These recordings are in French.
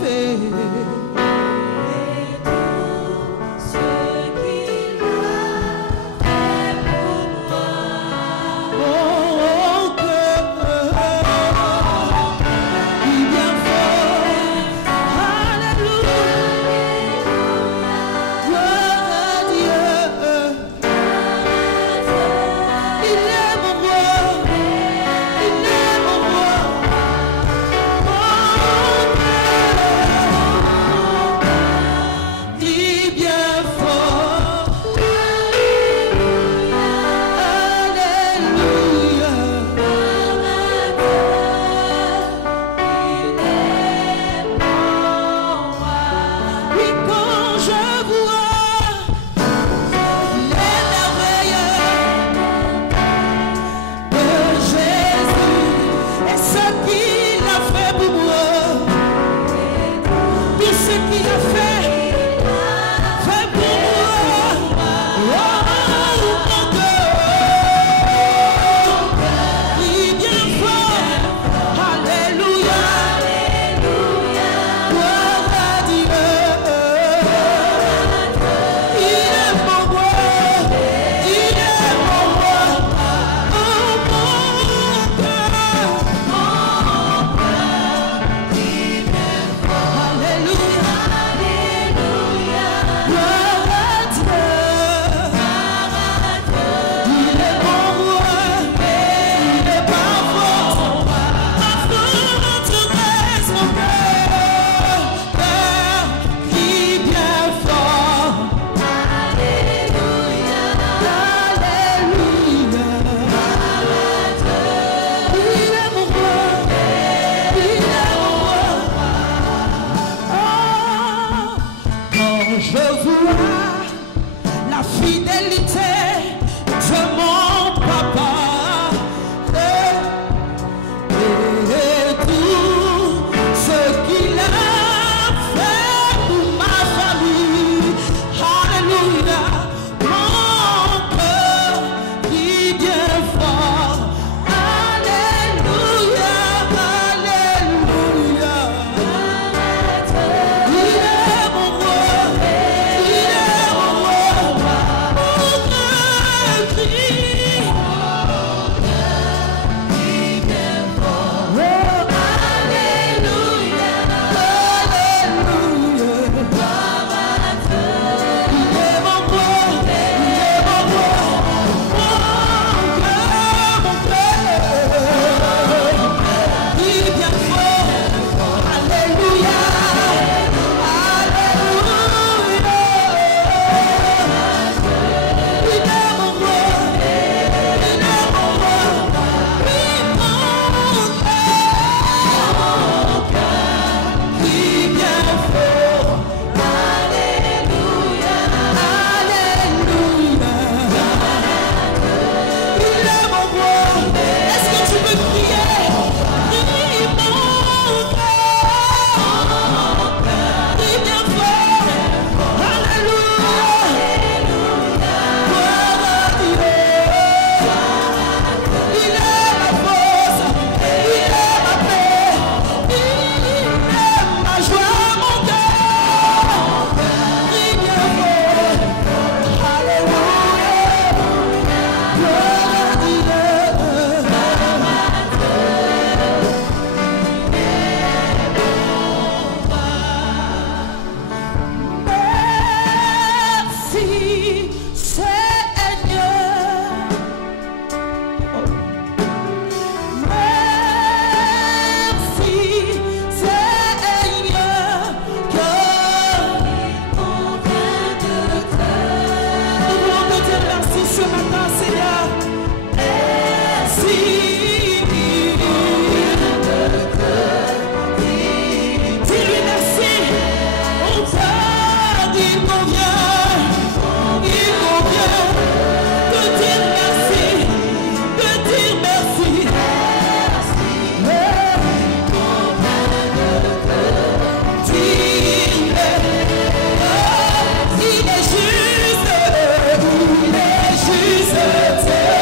Il est juste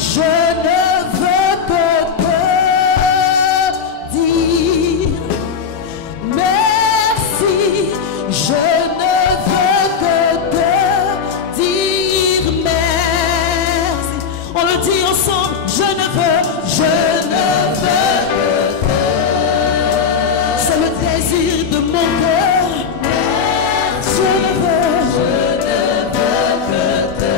Je ne veux que te dire merci. Je ne veux que te dire merci. On le dit ensemble. Je ne veux que te. C'est le désir de mon cœur. Je ne veux que te dire merci.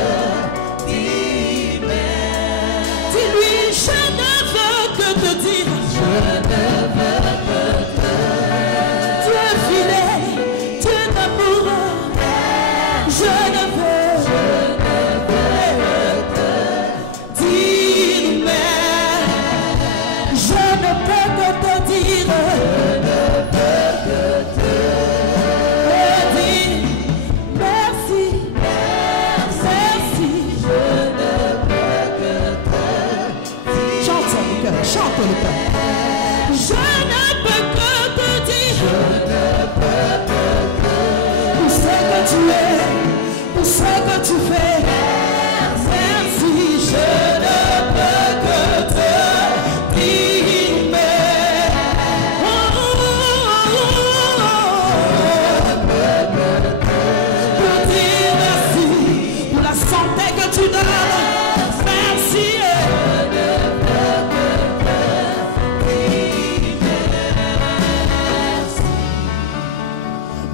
Dis-lui, je ne veux que te dire. Je ne veux que te. Tu es fidèle, tu es amoureux. Je ne veux que te dire merci. Je ne peux que te dire. Je ne peux que te dire merci. Merci. Je ne peux que te dire. Chante le cœur, chante le cœur. Je ne peux que te dire. Je ne peux que te. Pour ce que tu es, pour ce que tu fais. Merci. Je ne peux que te dire merci. Pour dire merci pour la santé que tu donnes. Merci.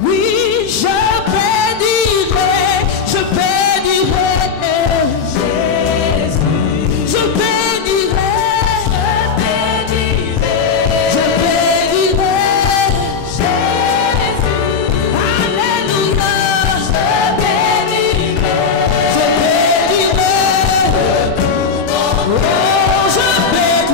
Oui, je bénirai Jésus. Je bénirai, je bénirai Jésus. Alléluia. Je bénirai. Oh, je bénirai.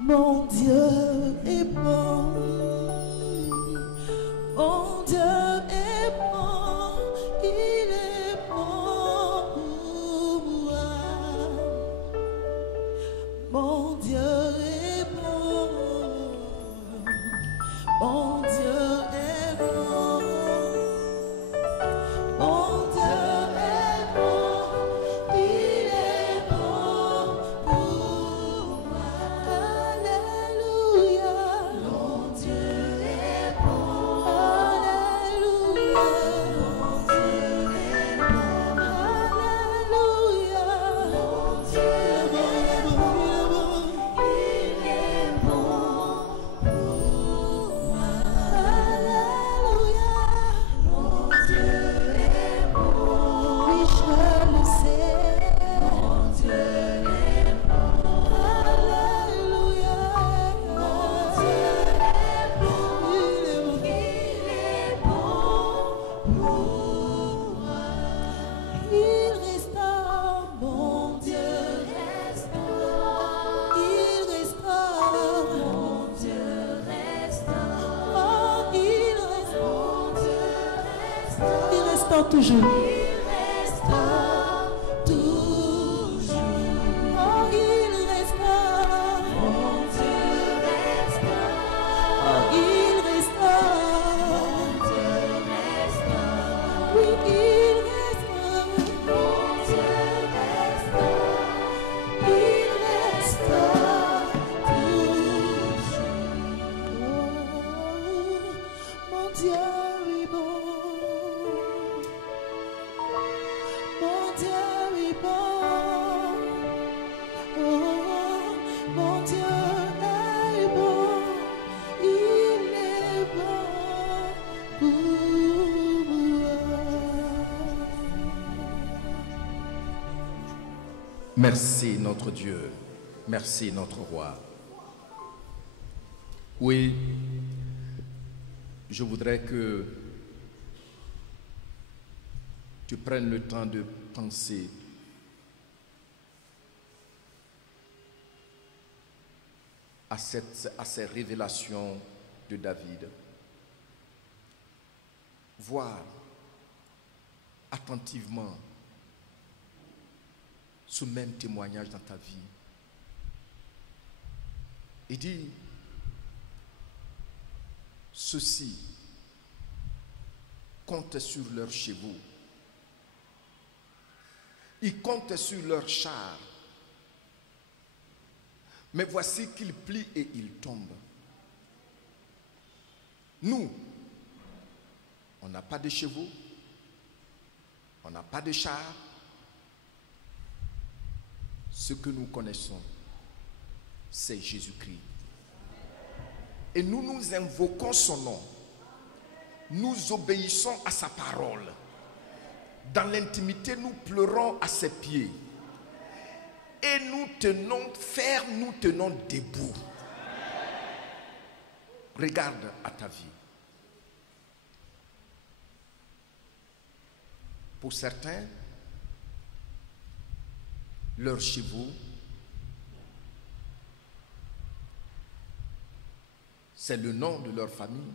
Mon Dieu est bon. Mon Dieu est bon. Il est bon pour moi. Mon Dieu est bon. Mon Dieu est bon. restaure toujours. Il restaure toujours. Oh, il restaure. Mon Dieu restaure. Oh, il restaure. Mon Dieu restaure. Oui, il restaure. Mon Dieu restaure. Il restaure toujours. Oh, mon Dieu est bon. Mon Dieu est bon. Oh, mon Dieu est bon. Il est bon pour moi. Merci notre Dieu, merci notre roi. Oui, je voudrais que tu prennes le temps de penser à ces révélations de David. Voir attentivement ce même témoignage dans ta vie. Et dis, ceux-ci comptent sur leurs chevaux, ils comptent sur leurs chars, mais voici qu'ils plient et ils tombent. Nous, on n'a pas de chevaux, on n'a pas de chars. Ce que nous connaissons, c'est Jésus-Christ. Et nous nous invoquons son nom. Nous obéissons à sa parole. Dans l'intimité, nous pleurons à ses pieds. Et nous tenons ferme, nous tenons debout. Regarde à ta vie. Pour certains, leurs chevaux, c'est le nom de leur famille.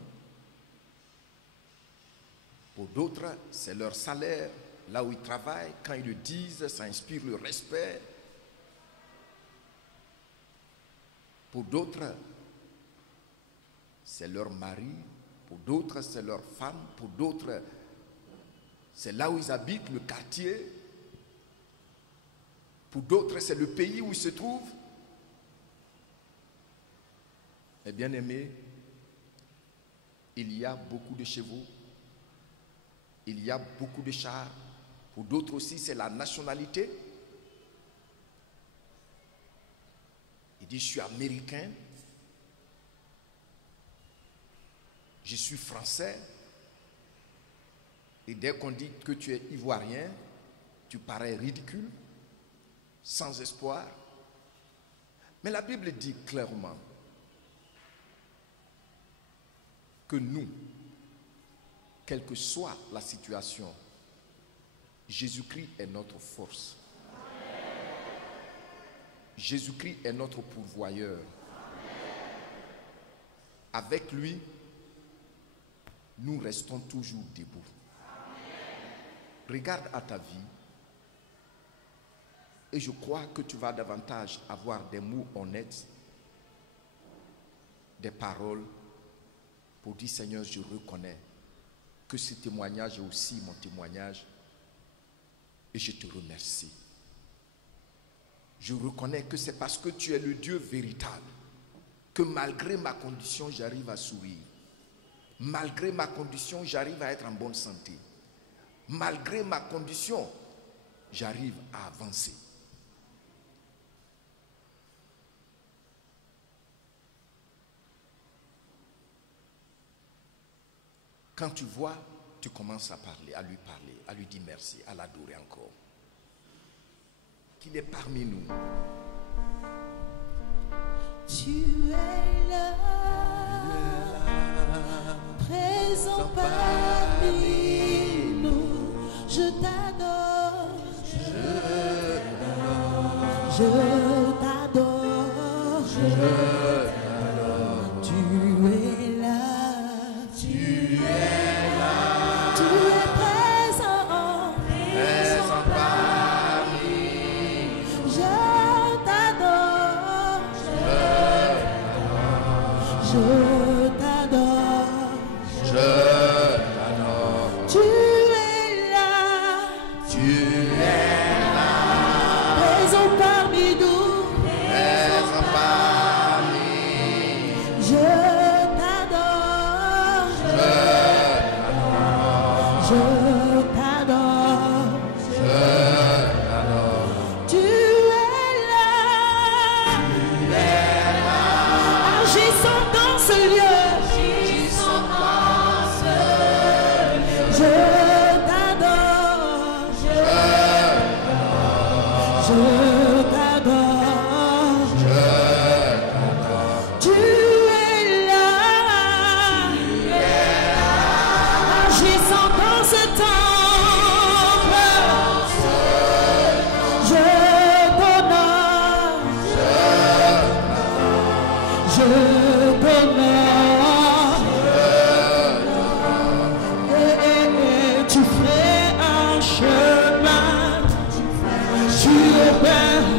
Pour d'autres, c'est leur salaire, là où ils travaillent. Quand ils le disent, ça inspire le respect. Pour d'autres, c'est leur mari. Pour d'autres, c'est leur femme. Pour d'autres, c'est là où ils habitent, le quartier. Pour d'autres, c'est le pays où ils se trouvent. Mais bien aimé, il y a beaucoup de chevaux, il y a beaucoup de chars. Pour d'autres aussi, c'est la nationalité. Il dit, je suis américain, je suis français. Et dès qu'on dit que tu es ivoirien, tu parais ridicule, sans espoir. Mais la Bible dit clairement que nous, quelle que soit la situation, Jésus-Christ est notre force. Jésus-Christ est notre pourvoyeur. Avec lui, nous restons toujours debout. Regarde à ta vie et je crois que tu vas davantage avoir des mots honnêtes, des paroles pour dire, Seigneur, je reconnais que ce témoignage est aussi mon témoignage et je te remercie. Je reconnais que c'est parce que tu es le Dieu véritable que malgré ma condition, j'arrive à sourire. Malgré ma condition, j'arrive à être en bonne santé. Malgré ma condition, j'arrive à avancer. Quand tu vois, tu commences à parler, à lui dire merci, à l'adorer encore. Qu'il est parmi nous. Tu es là, présent parmi nous. Je t'adore, je t'adore, tu es là, tu es présent Je t'adore. Tu es là, Tu es là, présent parmi nous. présent parmi. Je t'adore, je t'adore. Tu es là, agissant dans ce lieu. Je t'adore, je t'adore. Tu es là, agissant dans ce temple. Je t'honore, je t'honore. Et tu fais un chemin, tu opères,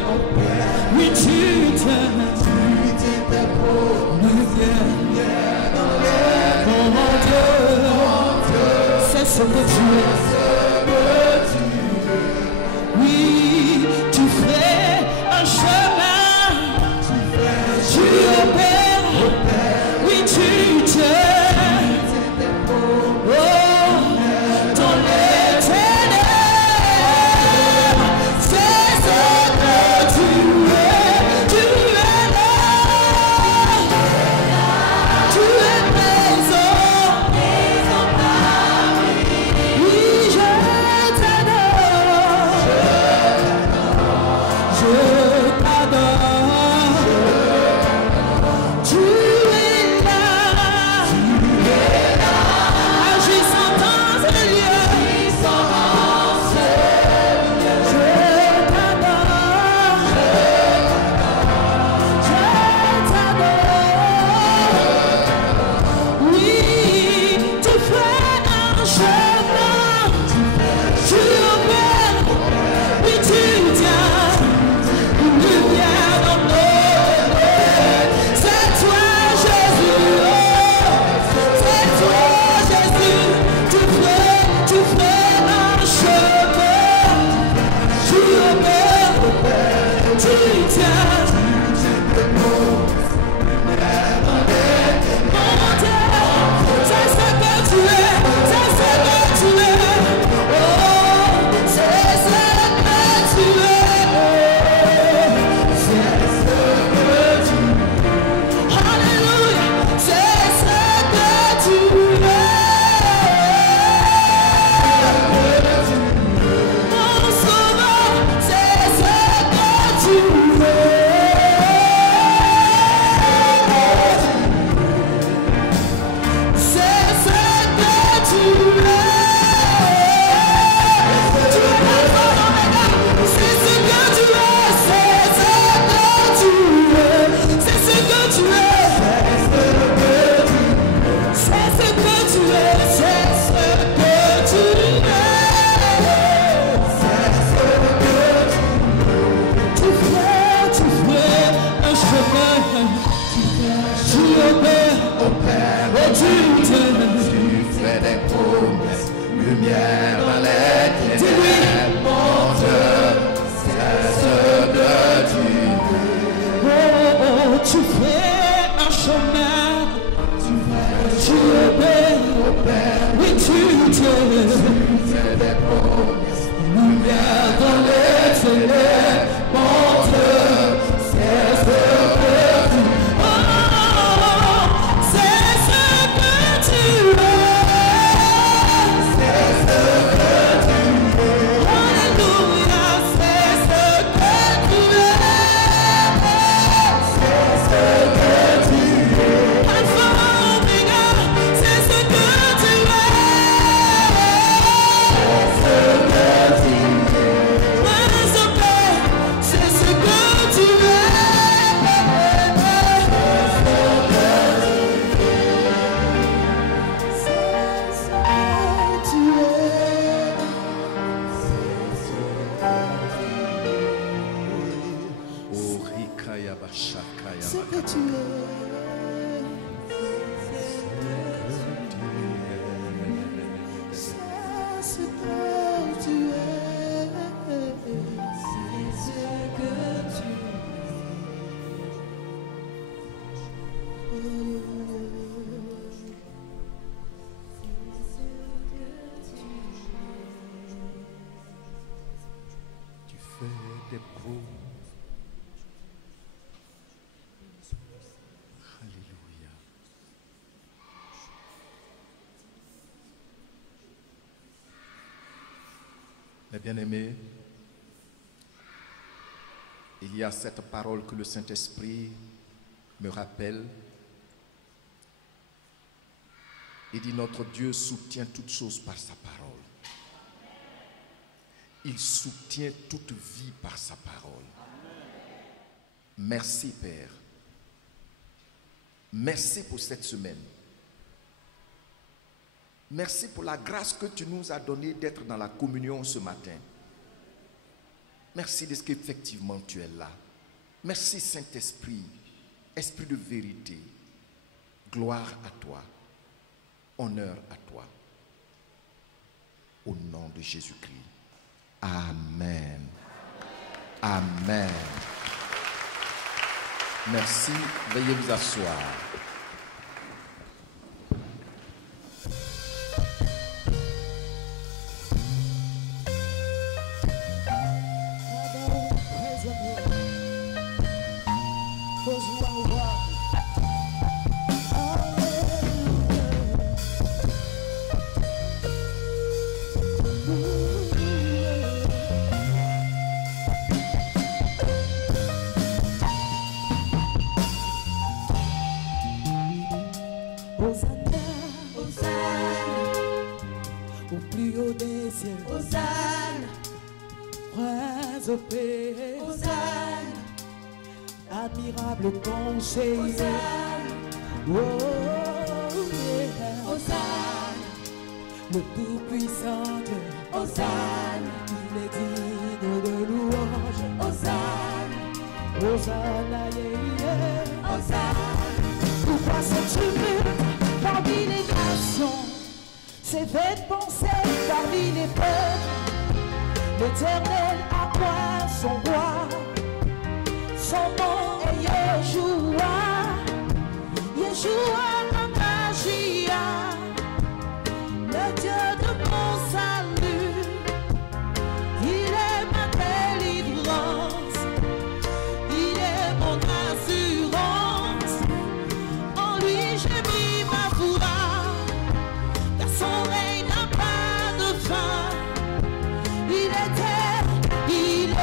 oui tu t'aimes. Mon Dieu, c'est ce que tu es. Oui, tu fais un chemin, tu opères, oui tu t'aimes. Oh, dans l'éternel, c'est ce que tu es. Tu es là, tu es présent. Oui, je t'adore, je t'adore. Tu es là, agissant dans ce lieu. Je t'adore, je t'adore. Oui, tu fais un chemin, tu opères, oui tu tiens une lumière dans nos vies. C'est toi Jésus, oh, c'est toi Jésus. Tu fais un chemin, tu opères, tu tiens. Mon Dieu, c'est ce que tu es, c'est ce que tu es. Oh, c'est ce que tu es. C'est ce que tu es. Alléluia, c'est ce que tu es. Mon sauveur, c'est ce que tu es. C'est ce que tu es. Tu es l'alpha l'oméga. C'est ce que tu es. C'est ce que tu es. C'est ce que tu es. C'est ce que tu es. C'est ce que tu es. Tu fais un chemin. Tu opères. Oh, tu t'aimes. Tu fais des promesses, lumière dans les ténèbres. Mon Dieu, c'est ce que tu Oh, oh, tu fais un chemin, tu opères, oui tu t'aimes. fais des promesses. Lumière dans les ténèbres, mon Dieu, c'est ce que tu es. Oh, c'est ce que tu es. C'est ce que tu es. Alléluia, c'est ce que tu es. C'est ce que tu es. Alpha, Omega, c'est ce que tu es. C'est ce Mes bien-aimés, il y a cette parole que le Saint-Esprit me rappelle. Il dit, notre Dieu soutient toutes choses par sa parole. Il soutient toute vie par sa parole. Merci Père. Merci pour cette semaine. Merci pour la grâce que tu nous as donnée d'être dans la communion ce matin. Merci de ce qu'effectivement tu es là. Merci Saint-Esprit, Esprit de vérité. Gloire à toi. Honneur à toi. Au nom de Jésus-Christ. Amen. Amen. Merci. Veuillez vous asseoir. Admirable conseiller. Oh, yeah. Hosanna. Le tout-puissant Dieu. Hosanna. Il est digne de louange. Hosanna. Hosanna, yeah, yeah. Hosanna. Pourquoi ce tumulte parmi les nations? C'est fait penser parmi les peuples. L'Éternel accroît son roi. Son nom est Yeshua, Yeshua Amashia, le Dieu de mon salut. Il est ma délivrance, il est mon assurance. En lui j'ai mis ma foi, car son règne n'a pas de fin. Il était, il est.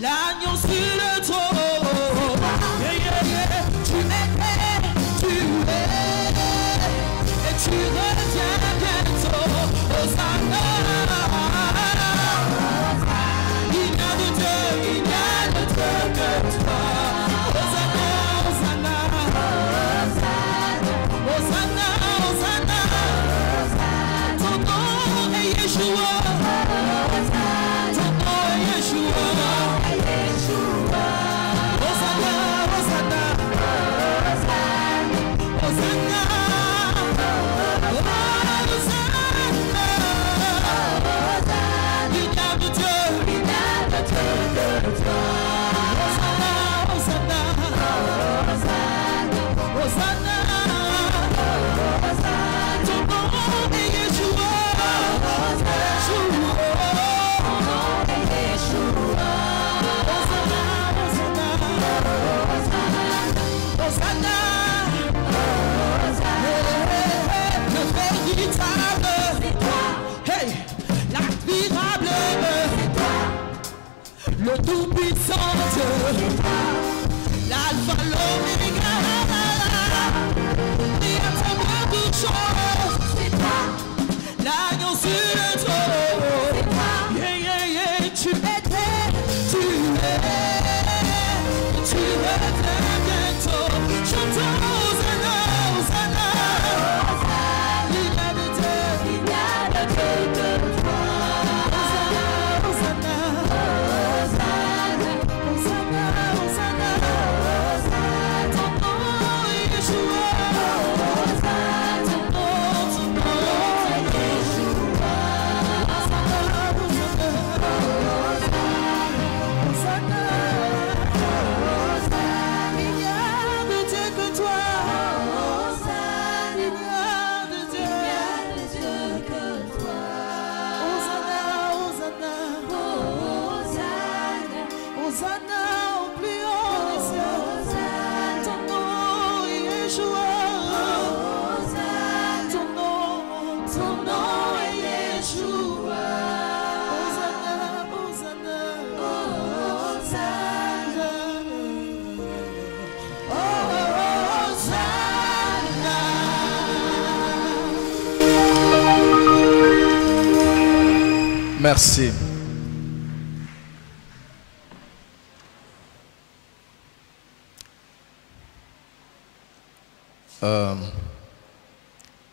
L'agneau sur le trône, yeah, yeah, yeah. Tu étais, tu es, et tu reviens bientôt. Hosanna, il n'y a de Dieu, il n'y a de Dieu que toi. Hosanna, Hosanna, Hosanna, Hosanna, ton nom est Yeshua, ton nom est Yeshua. Hosanna, ton nom est Yeshua. l'intarissable, c'est toi, hey, l'admirable, c'est toi, le tout-puissant Dieu, c'est toi, l'alpha, l'oméga, et à travers toutes choses, c'est toi, l'agneau sur le trône, c'est toi, yeah, yeah, yeah, tu étais, tu bientôt, chantons Hosanna, Hosanna, il y a de Dieu, il n'y a de Dieu que toi. Hosanna, Hosanna, Hosanna, Hosanna, ton nom est Yeshua, Hosanna, ton nom est Yeshua, Hosanna, Hosanna, Hosanna, il n'y a de Dieu que toi, il n'y a de Dieu, il n'y a de Dieu que toi. Hosanna, Hosanna, Hosanna, Hosanna au plus haut des cieux, ton nom est Yeshua, ton nom est Yeshua, Hosanna, Hosanna, Hosanna. Merci.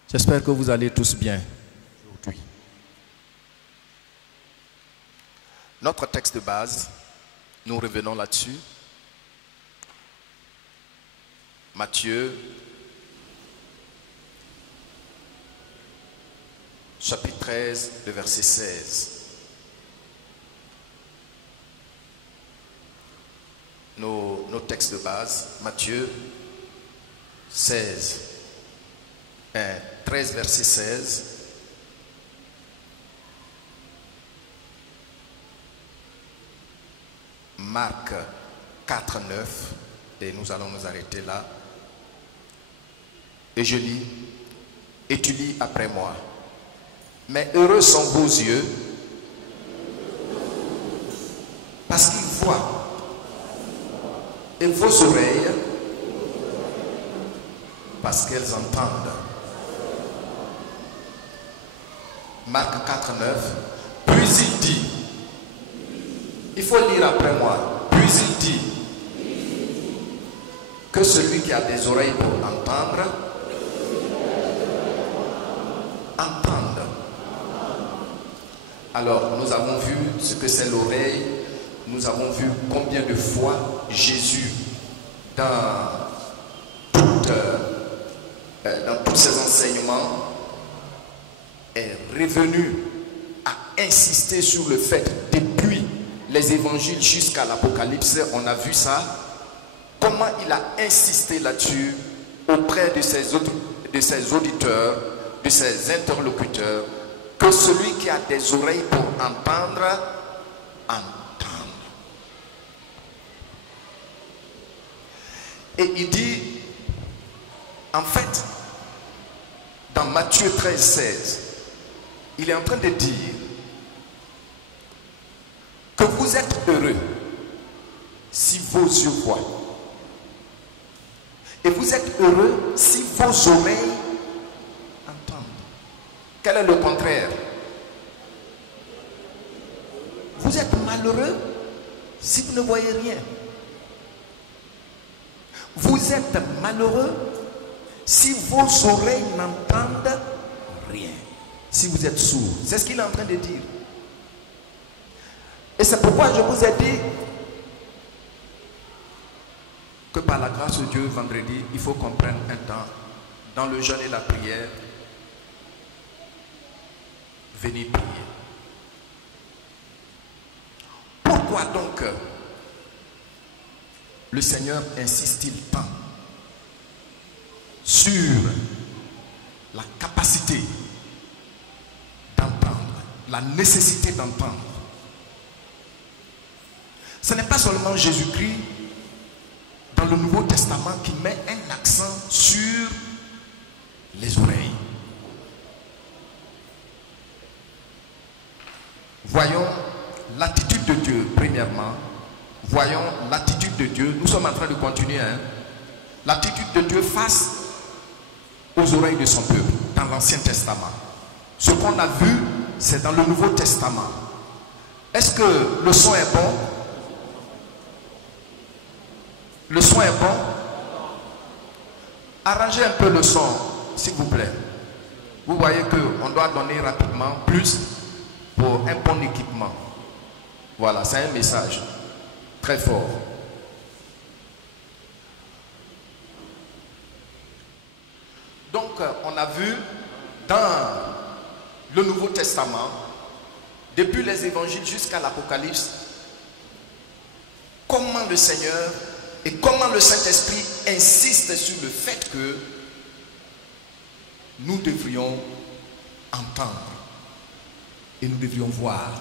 J'espère que vous allez tous bien aujourd'hui. Notre texte de base, nous revenons là-dessus. Matthieu, chapitre 13, le verset 16. Nos textes de base, Matthieu 16, 13, verset 16. Marc 4, 9. Et nous allons nous arrêter là. Et je lis, et tu lis après moi. Mais heureux sont vos yeux, parce qu'ils voient, et vos oreilles, parce qu'elles entendent. Marc 4, 9. Puis il dit, il faut lire après moi. Puis il dit, que celui qui a des oreilles pour entendre, entende. Alors, nous avons vu ce que c'est l'oreille. Nous avons vu combien de fois Jésus, dans tous ses enseignements, est revenu à insister sur le fait, depuis les évangiles jusqu'à l'Apocalypse, on a vu ça, comment il a insisté là-dessus auprès de ses auditeurs, de ses interlocuteurs, que celui qui a des oreilles pour entendre, entende. Et il dit, en fait, dans Matthieu 13, 16, il est en train de dire que vous êtes heureux si vos yeux voient. Et vous êtes heureux si vos oreilles entendent. Quel est le contraire? Vous êtes malheureux si vous ne voyez rien. Vous êtes malheureux si vos oreilles n'entendent rien. Si vous êtes sourd. C'est ce qu'il est en train de dire. Et c'est pourquoi je vous ai dit que par la grâce de Dieu, vendredi, il faut qu'on prenne un temps dans le jeûne et la prière. Venez prier. Pourquoi donc le Seigneur insiste-t-il tant sur la capacité d'entendre, la nécessité d'entendre? Ce n'est pas seulement Jésus-Christ dans le Nouveau Testament qui met un accent sur les oreilles. Voyons l'attitude de Dieu, premièrement. Voyons l'attitude de Dieu. Nous sommes en train de continuer. L'attitude de Dieu face aux oreilles de son peuple, dans l'Ancien Testament. Ce qu'on a vu, c'est dans le Nouveau Testament. Est-ce que le son est bon? Le son est bon? Arrangez un peu le son, s'il vous plaît. Vous voyez qu'on doit donner rapidement plus pour un bon équipement. Voilà, c'est un message très fort. Donc, on a vu dans le Nouveau Testament, depuis les évangiles jusqu'à l'Apocalypse, comment le Seigneur et comment le Saint-Esprit insiste sur le fait que nous devrions entendre et nous devrions voir.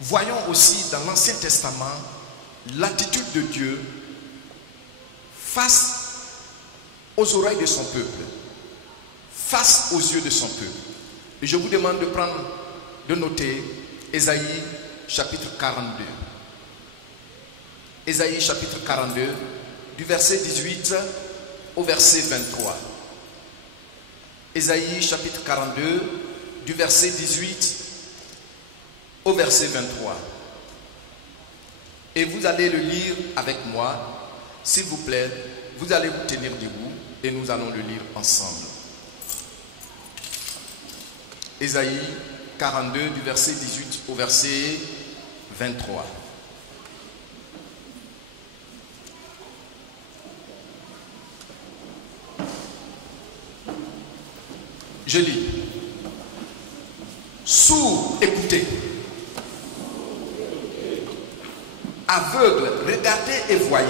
Voyons aussi dans l'Ancien Testament l'attitude de Dieu face aux oreilles de son peuple, face aux yeux de son peuple. Et je vous demande de noter Ésaïe chapitre 42. Ésaïe chapitre 42, du verset 18 au verset 23. Ésaïe chapitre 42, du verset 18 au verset 23. Et vous allez le lire avec moi, s'il vous plaît. Vous allez vous tenir debout et nous allons le lire ensemble. Ésaïe 42, du verset 18 au verset 23. Je lis. Sourds, écoutez. Aveugles, regardez et voyez.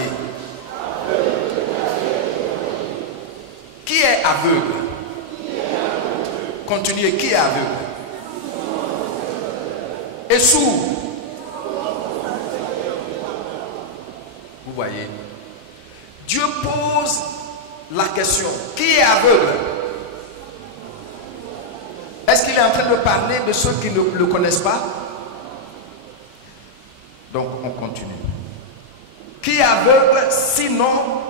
Qui est aveugle? Continuez, qui est aveugle? Et sourd? Vous voyez? Dieu pose la question. Qui est aveugle? Est-ce qu'il est en train de parler de ceux qui ne le connaissent pas? Donc on continue. Qui est aveugle sinon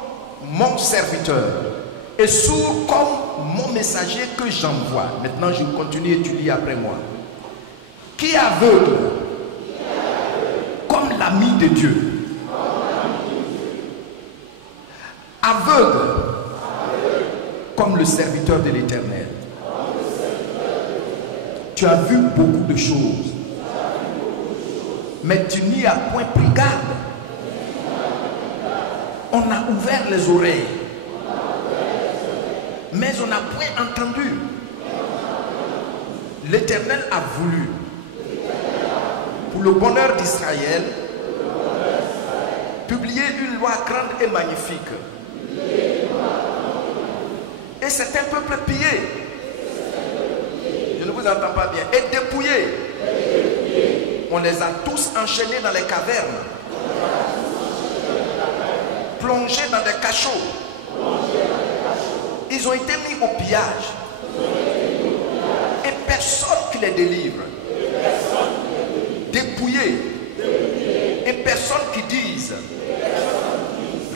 mon serviteur et sourd comme mon messager que j'envoie? Maintenant je continue et tu lis après moi. Qui est aveugle comme l'ami de Dieu? Aveugle comme le serviteur de l'Éternel. Tu as vu beaucoup de choses, mais tu n'y as point pris garde. On a ouvert les oreilles, mais on n'a point entendu. L'Éternel a voulu, pour le bonheur d'Israël, publier une loi grande et magnifique. Et c'est un peuple pillé. Je ne vous entends pas bien. Et dépouillés. On les a tous enchaînés dans les cavernes. Plongés dans des cachots. Ils ont été mis au pillage. Et personne qui les délivre. Dépouillés. Et personne qui dise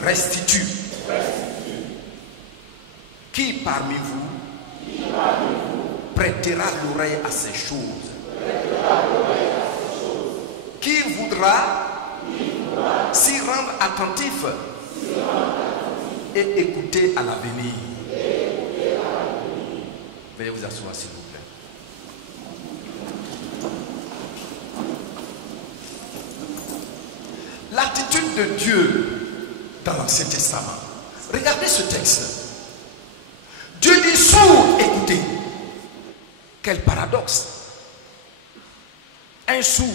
restitue. Qui parmi vous prêtera l'oreille à ces choses? Qui voudra s'y rendre attentif et écouter à l'avenir? Veuillez vous asseoir s'il vous plaît. L'attitude de Dieu dans l'Ancien Testament. Regardez ce texte. Dieu dit sourd, écoutez. Quel paradoxe. Un sourd.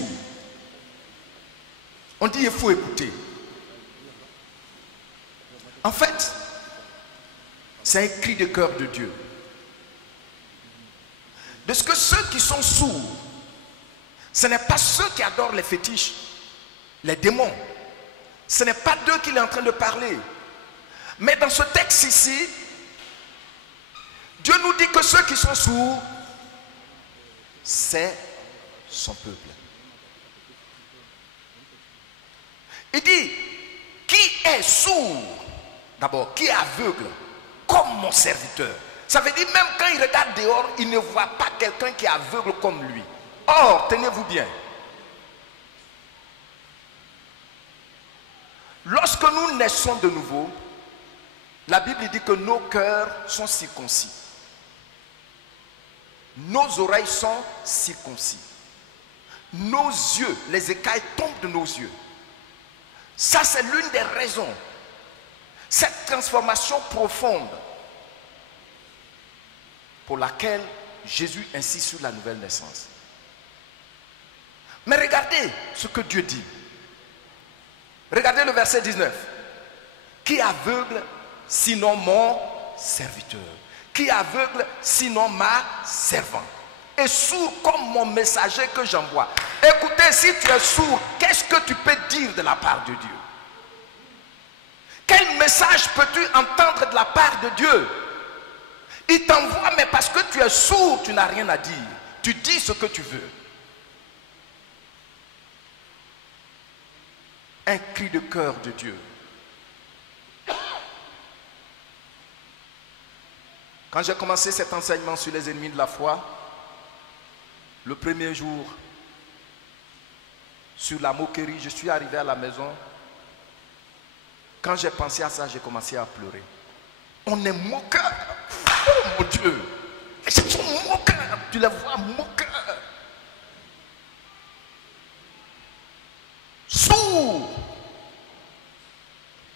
On dit il faut écouter. En fait, c'est un cri de cœur de Dieu. De ce que ceux qui sont sourds, ce n'est pas ceux qui adorent les fétiches, les démons. Ce n'est pas d'eux qu'il est en train de parler. Mais dans ce texte ici, Dieu nous dit que ceux qui sont sourds, c'est son peuple. Il dit, qui est sourd, d'abord, qui est aveugle, comme mon serviteur. Ça veut dire, même quand il regarde dehors, il ne voit pas quelqu'un qui est aveugle comme lui. Or, tenez-vous bien, lorsque nous naissons de nouveau, la Bible dit que nos cœurs sont circoncis. Nos oreilles sont circoncis. Nos yeux, les écailles tombent de nos yeux. Ça, c'est l'une des raisons. Cette transformation profonde pour laquelle Jésus insiste sur la nouvelle naissance. Mais regardez ce que Dieu dit. Regardez le verset 19. Qui est aveugle sinon mon serviteur? Qui est aveugle sinon ma servante? Et sourd comme mon messager que j'envoie. Écoutez, si tu es sourd, qu'est-ce que tu peux dire de la part de Dieu? Quel message peux-tu entendre de la part de Dieu? Il t'envoie, mais parce que tu es sourd, tu n'as rien à dire. Tu dis ce que tu veux. Un cri de cœur de Dieu. Quand j'ai commencé cet enseignement sur les ennemis de la foi, le premier jour, sur la moquerie, je suis arrivé à la maison. Quand j'ai pensé à ça, j'ai commencé à pleurer. On est moqueur. Oh mon Dieu. Les gens sont moqueurs. Tu les vois moqueurs. Sourds.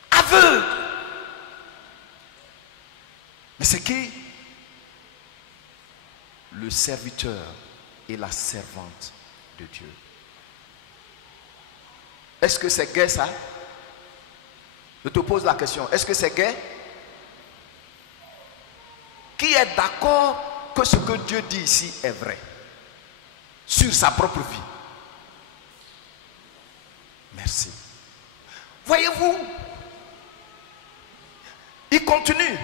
Aveugles. Mais c'est qui? Le serviteur et la servante de Dieu. Est-ce que c'est gai ça? Je te pose la question. Est-ce que c'est gai? Qui est d'accord que ce que Dieu dit ici est vrai? Sur sa propre vie. Merci. Voyez-vous, il continue.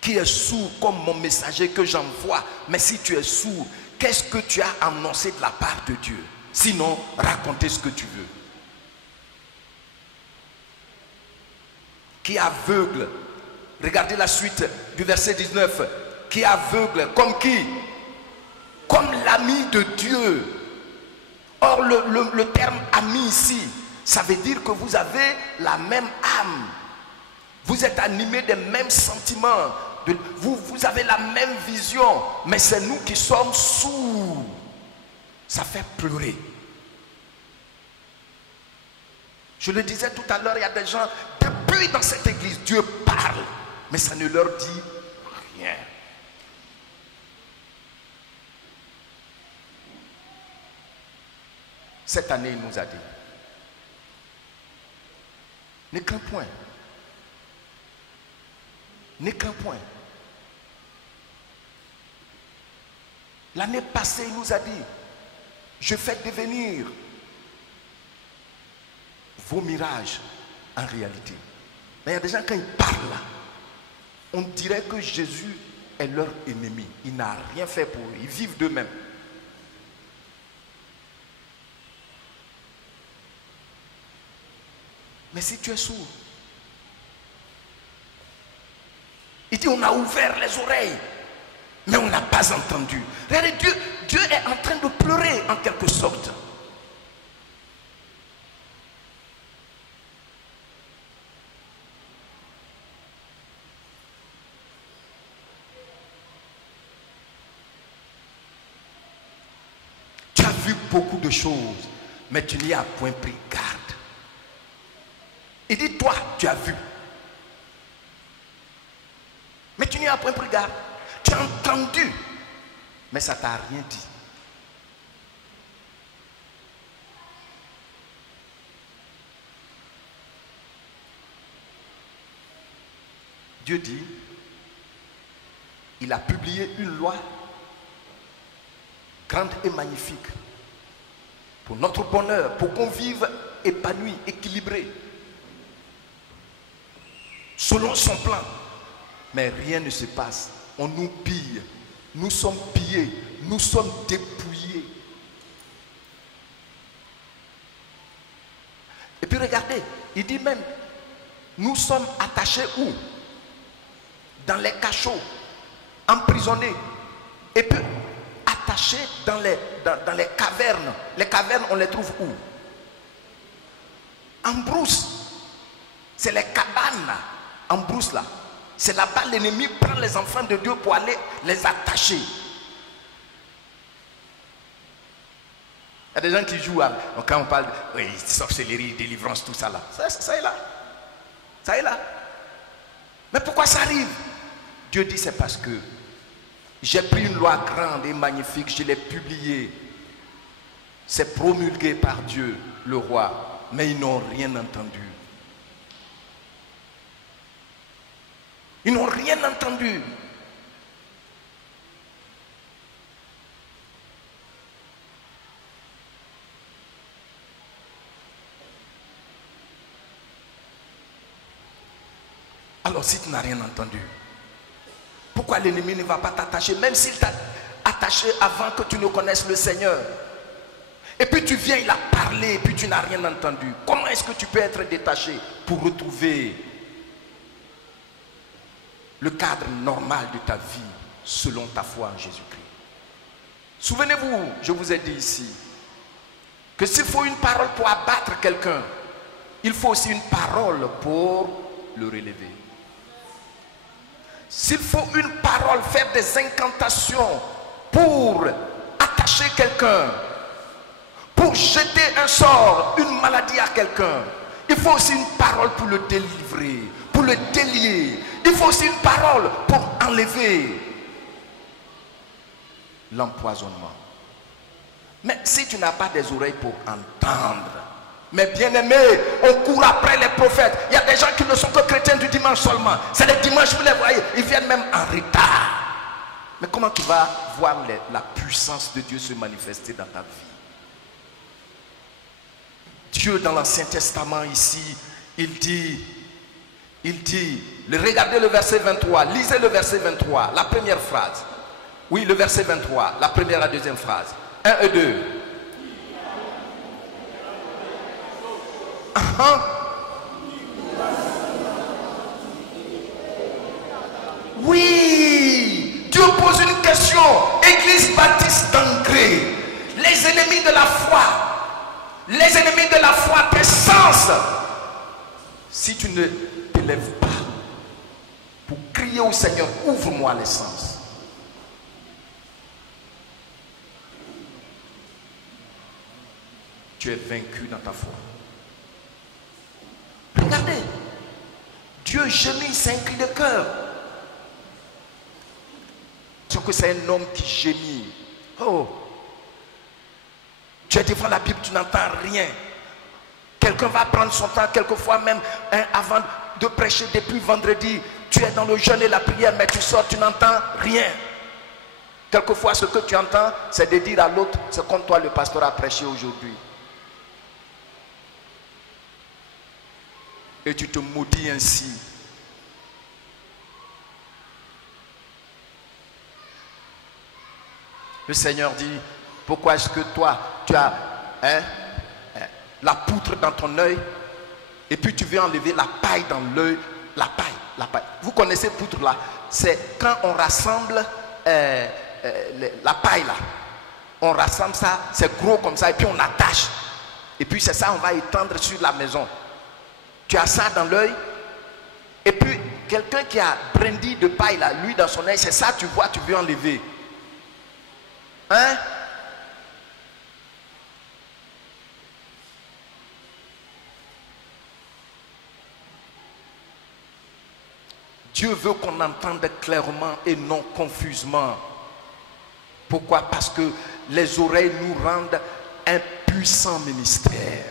Qui est sourd comme mon messager que j'envoie? Mais si tu es sourd, qu'est-ce que tu as annoncé de la part de Dieu? Sinon, racontez ce que tu veux. Qui est aveugle? Regardez la suite du verset 19. Qui est aveugle? Comme qui? Comme l'ami de Dieu. Or, le terme ami ici, ça veut dire que vous avez la même âme. Vous êtes animés des mêmes sentiments. Vous avez la même vision. Mais c'est nous qui sommes sourds. Ça fait pleurer. Je le disais tout à l'heure, il y a des gens, depuis dans cette église, Dieu parle. Mais ça ne leur dit rien. Cette année, il nous a dit, n'est qu'un point. N'est qu'un point. L'année passée, il nous a dit, je fais devenir vos mirages en réalité. Mais il y a des gens, quand ils parlent là, on dirait que Jésus est leur ennemi. Il n'a rien fait pour eux. Ils vivent d'eux-mêmes. Mais si tu es sourd, il dit on a ouvert les oreilles, mais on n'a pas entendu. Regardez, Dieu est en train de pleurer en quelque sorte. Tu as vu beaucoup de choses, mais tu n'y as point pris garde. Il dit, toi, tu as vu. Mais tu n'y as point pris garde. Tu as entendu. Mais ça ne t'a rien dit. Dieu dit, il a publié une loi grande et magnifique pour notre bonheur, pour qu'on vive épanoui, équilibré, selon son plan. Mais rien ne se passe. On nous pille Nous sommes pillés, nous sommes dépouillés. Et puis regardez, il dit même, nous sommes attachés où? Dans les cachots, emprisonnés. Et puis attachés dans les cavernes. Les cavernes, on les trouve où? En brousse. C'est les cabanes là, en brousse là. C'est là-bas l'ennemi prend les enfants de Dieu pour aller les attacher. Il y a des gens qui jouent donc quand on parle de oui, sorcellerie, délivrance, tout ça là. Ça est là. Ça est là. Mais pourquoi ça arrive? Dieu dit c'est parce que j'ai pris une loi grande et magnifique, je l'ai publiée. C'est promulgué par Dieu, le roi, mais ils n'ont rien entendu. Ils n'ont rien entendu. Alors si tu n'as rien entendu, pourquoi l'ennemi ne va pas t'attacher, même s'il t'a attaché avant que tu ne connaisses le Seigneur? Et puis tu viens, il a parlé, et puis tu n'as rien entendu. Comment est-ce que tu peux être détaché pour retrouver le cadre normal de ta vie selon ta foi en Jésus-Christ? Souvenez-vous, je vous ai dit ici, que s'il faut une parole pour abattre quelqu'un, il faut aussi une parole pour le relever. S'il faut une parole, faire des incantations pour attacher quelqu'un, pour jeter un sort, une maladie à quelqu'un, il faut aussi une parole pour le délivrer, pour le délier. Il faut aussi une parole pour enlever l'empoisonnement. Mais si tu n'as pas des oreilles pour entendre, mais bien aimé, on court après les prophètes. Il y a des gens qui ne sont que chrétiens du dimanche seulement. C'est les dimanches, vous les voyez, ils viennent même en retard. Mais comment tu vas voir la puissance de Dieu se manifester dans ta vie? Dieu dans l'Ancien Testament ici, il dit, regardez le verset 23, lisez le verset 23, la première phrase. Oui, le verset 23, la première et la deuxième phrase. 1 et 2. Oui, Dieu pose une question. Église baptiste d'Angré, les ennemis de la foi, les ennemis de la foi, tes sens. Si tu ne t'élèves pas pour crier au Seigneur, ouvre-moi les sens. Tu es vaincu dans ta foi. Regardez, Dieu gémit, c'est un cri de cœur. Sauf que c'est un homme qui gémit. Oh, tu es devant la Bible, tu n'entends rien. Quelqu'un va prendre son temps, quelquefois même avant de prêcher depuis vendredi, tu es dans le jeûne et la prière, mais tu sors, tu n'entends rien. Quelquefois, ce que tu entends, c'est de dire à l'autre, c'est comme toi le pasteur a prêché aujourd'hui. Et tu te maudis ainsi. Le Seigneur dit, pourquoi est-ce que toi, tu as la poutre dans ton œil et puis tu veux enlever la paille dans l'œil? La paille. Vous connaissez poutre là? C'est quand on rassemble la paille là. On rassemble ça, c'est gros comme ça et puis on attache. Et puis c'est ça, on va étendre sur la maison. Tu as ça dans l'œil. Et puis quelqu'un qui a brindille de paille là, lui dans son œil, c'est ça tu vois, tu veux enlever. Hein? Dieu veut qu'on entende clairement et non confusement. Pourquoi? Parce que les oreilles nous rendent un puissant ministère.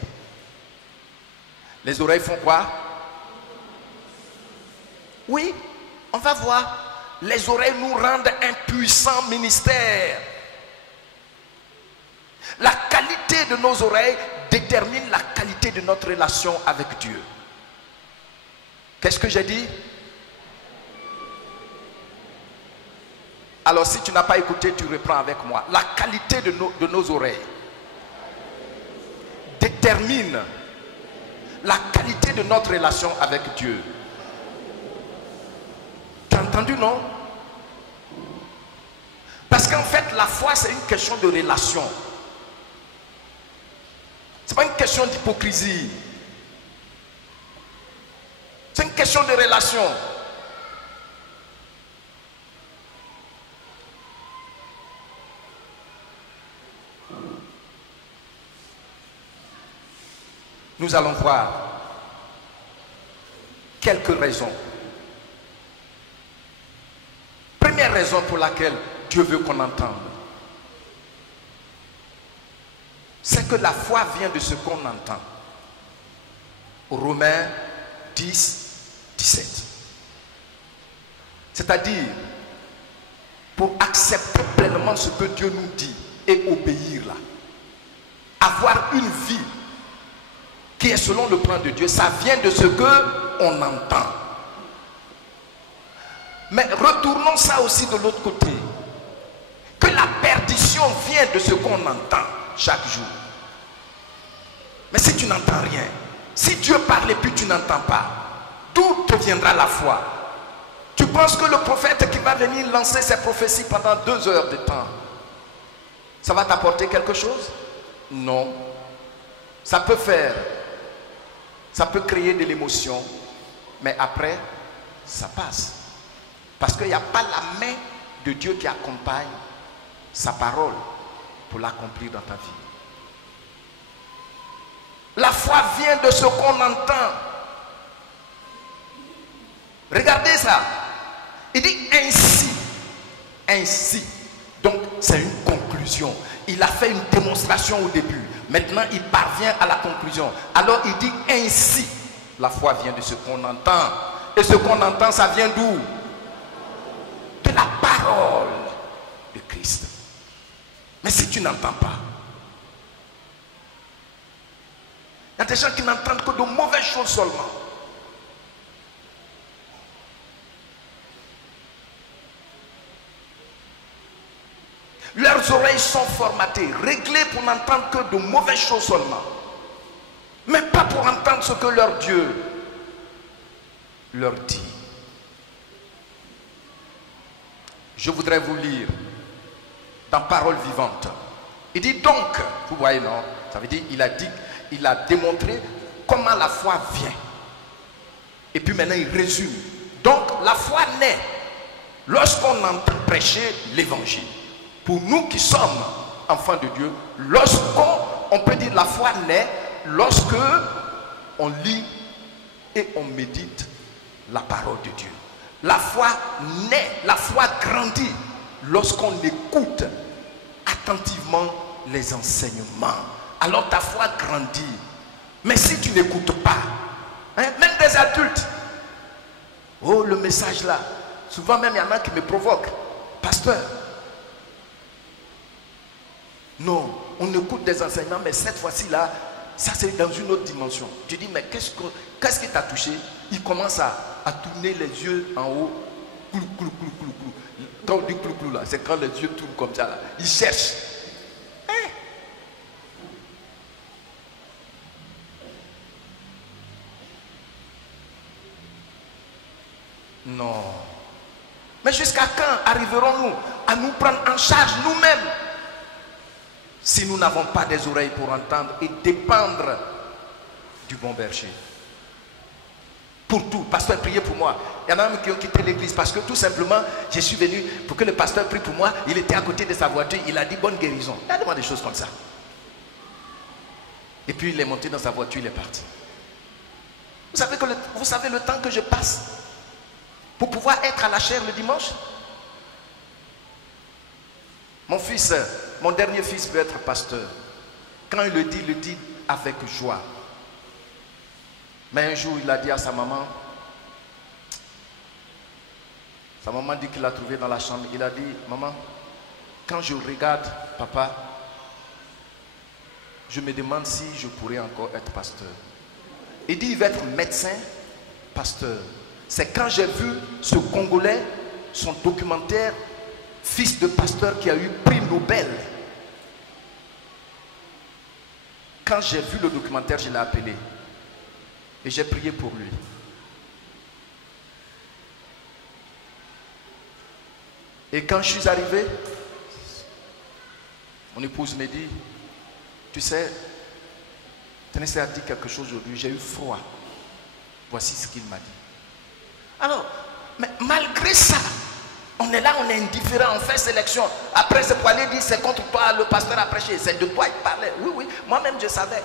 Les oreilles font quoi? Oui, on va voir. Les oreilles nous rendent un puissant ministère. La qualité de nos oreilles détermine la qualité de notre relation avec Dieu. Qu'est-ce que j'ai dit? Alors si tu n'as pas écouté, tu reprends avec moi. La qualité de nos oreilles détermine la qualité de notre relation avec Dieu. Tu as entendu, non? Parce qu'en fait, la foi, c'est une question de relation. Ce n'est pas une question d'hypocrisie. C'est une question de relation. Nous allons voir quelques raisons. Première raison pour laquelle Dieu veut qu'on entende, c'est que la foi vient de ce qu'on entend. Romains 10, 17. C'est-à-dire, pour accepter pleinement ce que Dieu nous dit et obéir là, avoir une vie qui est selon le plan de Dieu, ça vient de ce que on entend. Mais retournons ça aussi de l'autre côté. Que la perdition vient de ce qu'on entend chaque jour. Mais si tu n'entends rien, si Dieu parle et puis tu n'entends pas, d'où te viendra la foi? Tu penses que le prophète qui va venir lancer ses prophéties pendant 2 heures de temps, ça va t'apporter quelque chose? Non. Ça peut faire, ça peut créer de l'émotion, mais après, ça passe. Parce qu'il n'y a pas la main de Dieu qui accompagne sa parole pour l'accomplir dans ta vie. La foi vient de ce qu'on entend. Regardez ça. Il dit ainsi. Ainsi. Donc c'est une conclusion. Il a fait une démonstration au début. Maintenant il parvient à la conclusion. Alors il dit ainsi. La foi vient de ce qu'on entend. Et ce qu'on entend, ça vient d'où? De la parole de Christ. Mais si tu n'entends pas, il y a des gens qui n'entendent que de mauvaises choses seulement. Leurs oreilles sont formatées, réglées pour n'entendre que de mauvaises choses seulement. Mais pas pour entendre ce que leur Dieu leur dit. Je voudrais vous lire dans Parole vivante. Il dit donc, vous voyez non, ça veut dire il a démontré comment la foi vient. Et puis maintenant il résume. Donc la foi naît lorsqu'on entend prêcher l'évangile. Pour nous qui sommes enfants de Dieu, on peut dire la foi naît lorsque on lit et on médite la parole de Dieu. La foi naît, la foi grandit lorsqu'on écoute attentivement les enseignements. Alors ta foi grandit. Mais si tu n'écoutes pas, hein, même des adultes, oh le message là, souvent même il y en a qui me provoquent. Pasteur, non, on écoute des enseignements, mais cette fois-ci là, ça c'est dans une autre dimension. Tu dis, mais qu'est-ce qui t'a touché? Il commence à tourner les yeux en haut. Clou, clou, clou, clou, clou. Quand on dit clou, clou là, c'est quand les yeux tournent comme ça là. Il cherche. Hein? Non. Mais jusqu'à quand arriverons-nous à nous prendre en charge nous-mêmes si nous n'avons pas des oreilles pour entendre et dépendre du bon berger? Pour tout, pasteur, priez pour moi. Il y en a même qui ont quitté l'église parce que tout simplement, je suis venu pour que le pasteur prie pour moi. Il était à côté de sa voiture, il a dit bonne guérison. Il a demandé des choses comme ça. Et puis il est monté dans sa voiture, il est parti. Vous savez le temps que je passe pour pouvoir être à la chaire le dimanche? Mon dernier fils veut être pasteur. Quand il le dit avec joie. Mais un jour, il a dit à sa maman dit qu'il l'a trouvé dans la chambre. Il a dit, maman, quand je regarde papa, je me demande si je pourrais encore être pasteur. Il dit, il va être médecin, pasteur. C'est quand j'ai vu ce Congolais, son documentaire, fils de pasteur qui a eu prix Nobel. Quand j'ai vu le documentaire, je l'ai appelé et j'ai prié pour lui. Et quand je suis arrivé, mon épouse me dit, tu sais, Tennessee a dit quelque chose aujourd'hui, j'ai eu froid. Voici ce qu'il m'a dit. Alors, mais malgré ça, on est là, on est indifférent, on fait sélection. Après, c'est pour aller dire, c'est contre toi, le pasteur a prêché, c'est de toi il parlait. Oui, oui, moi-même je savais.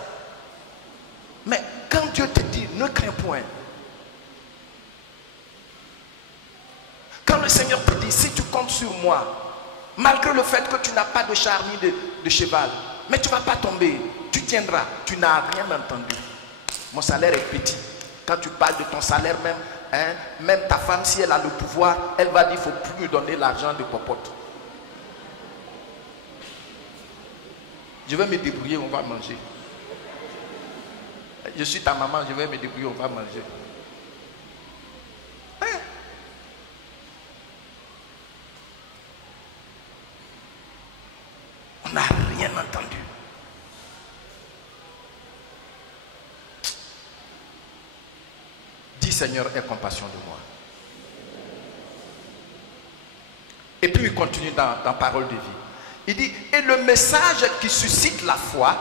Mais quand Dieu te dit, ne crains point. Quand le Seigneur te dit, si tu comptes sur moi, malgré le fait que tu n'as pas de char ni de cheval, mais tu ne vas pas tomber, tu tiendras, tu n'as rien entendu. Mon salaire est petit. Quand tu parles de ton salaire même, hein, même ta femme, si elle a le pouvoir, elle va dire, il ne faut plus lui donner l'argent de popote. Je vais me débrouiller, on va manger. Je suis ta maman, je vais me débrouiller, on va manger. Hein? On n'a rien entendu. Dis Seigneur, aie compassion de moi. Et puis il continue dans Parole de vie. Il dit, et le message qui suscite la foi,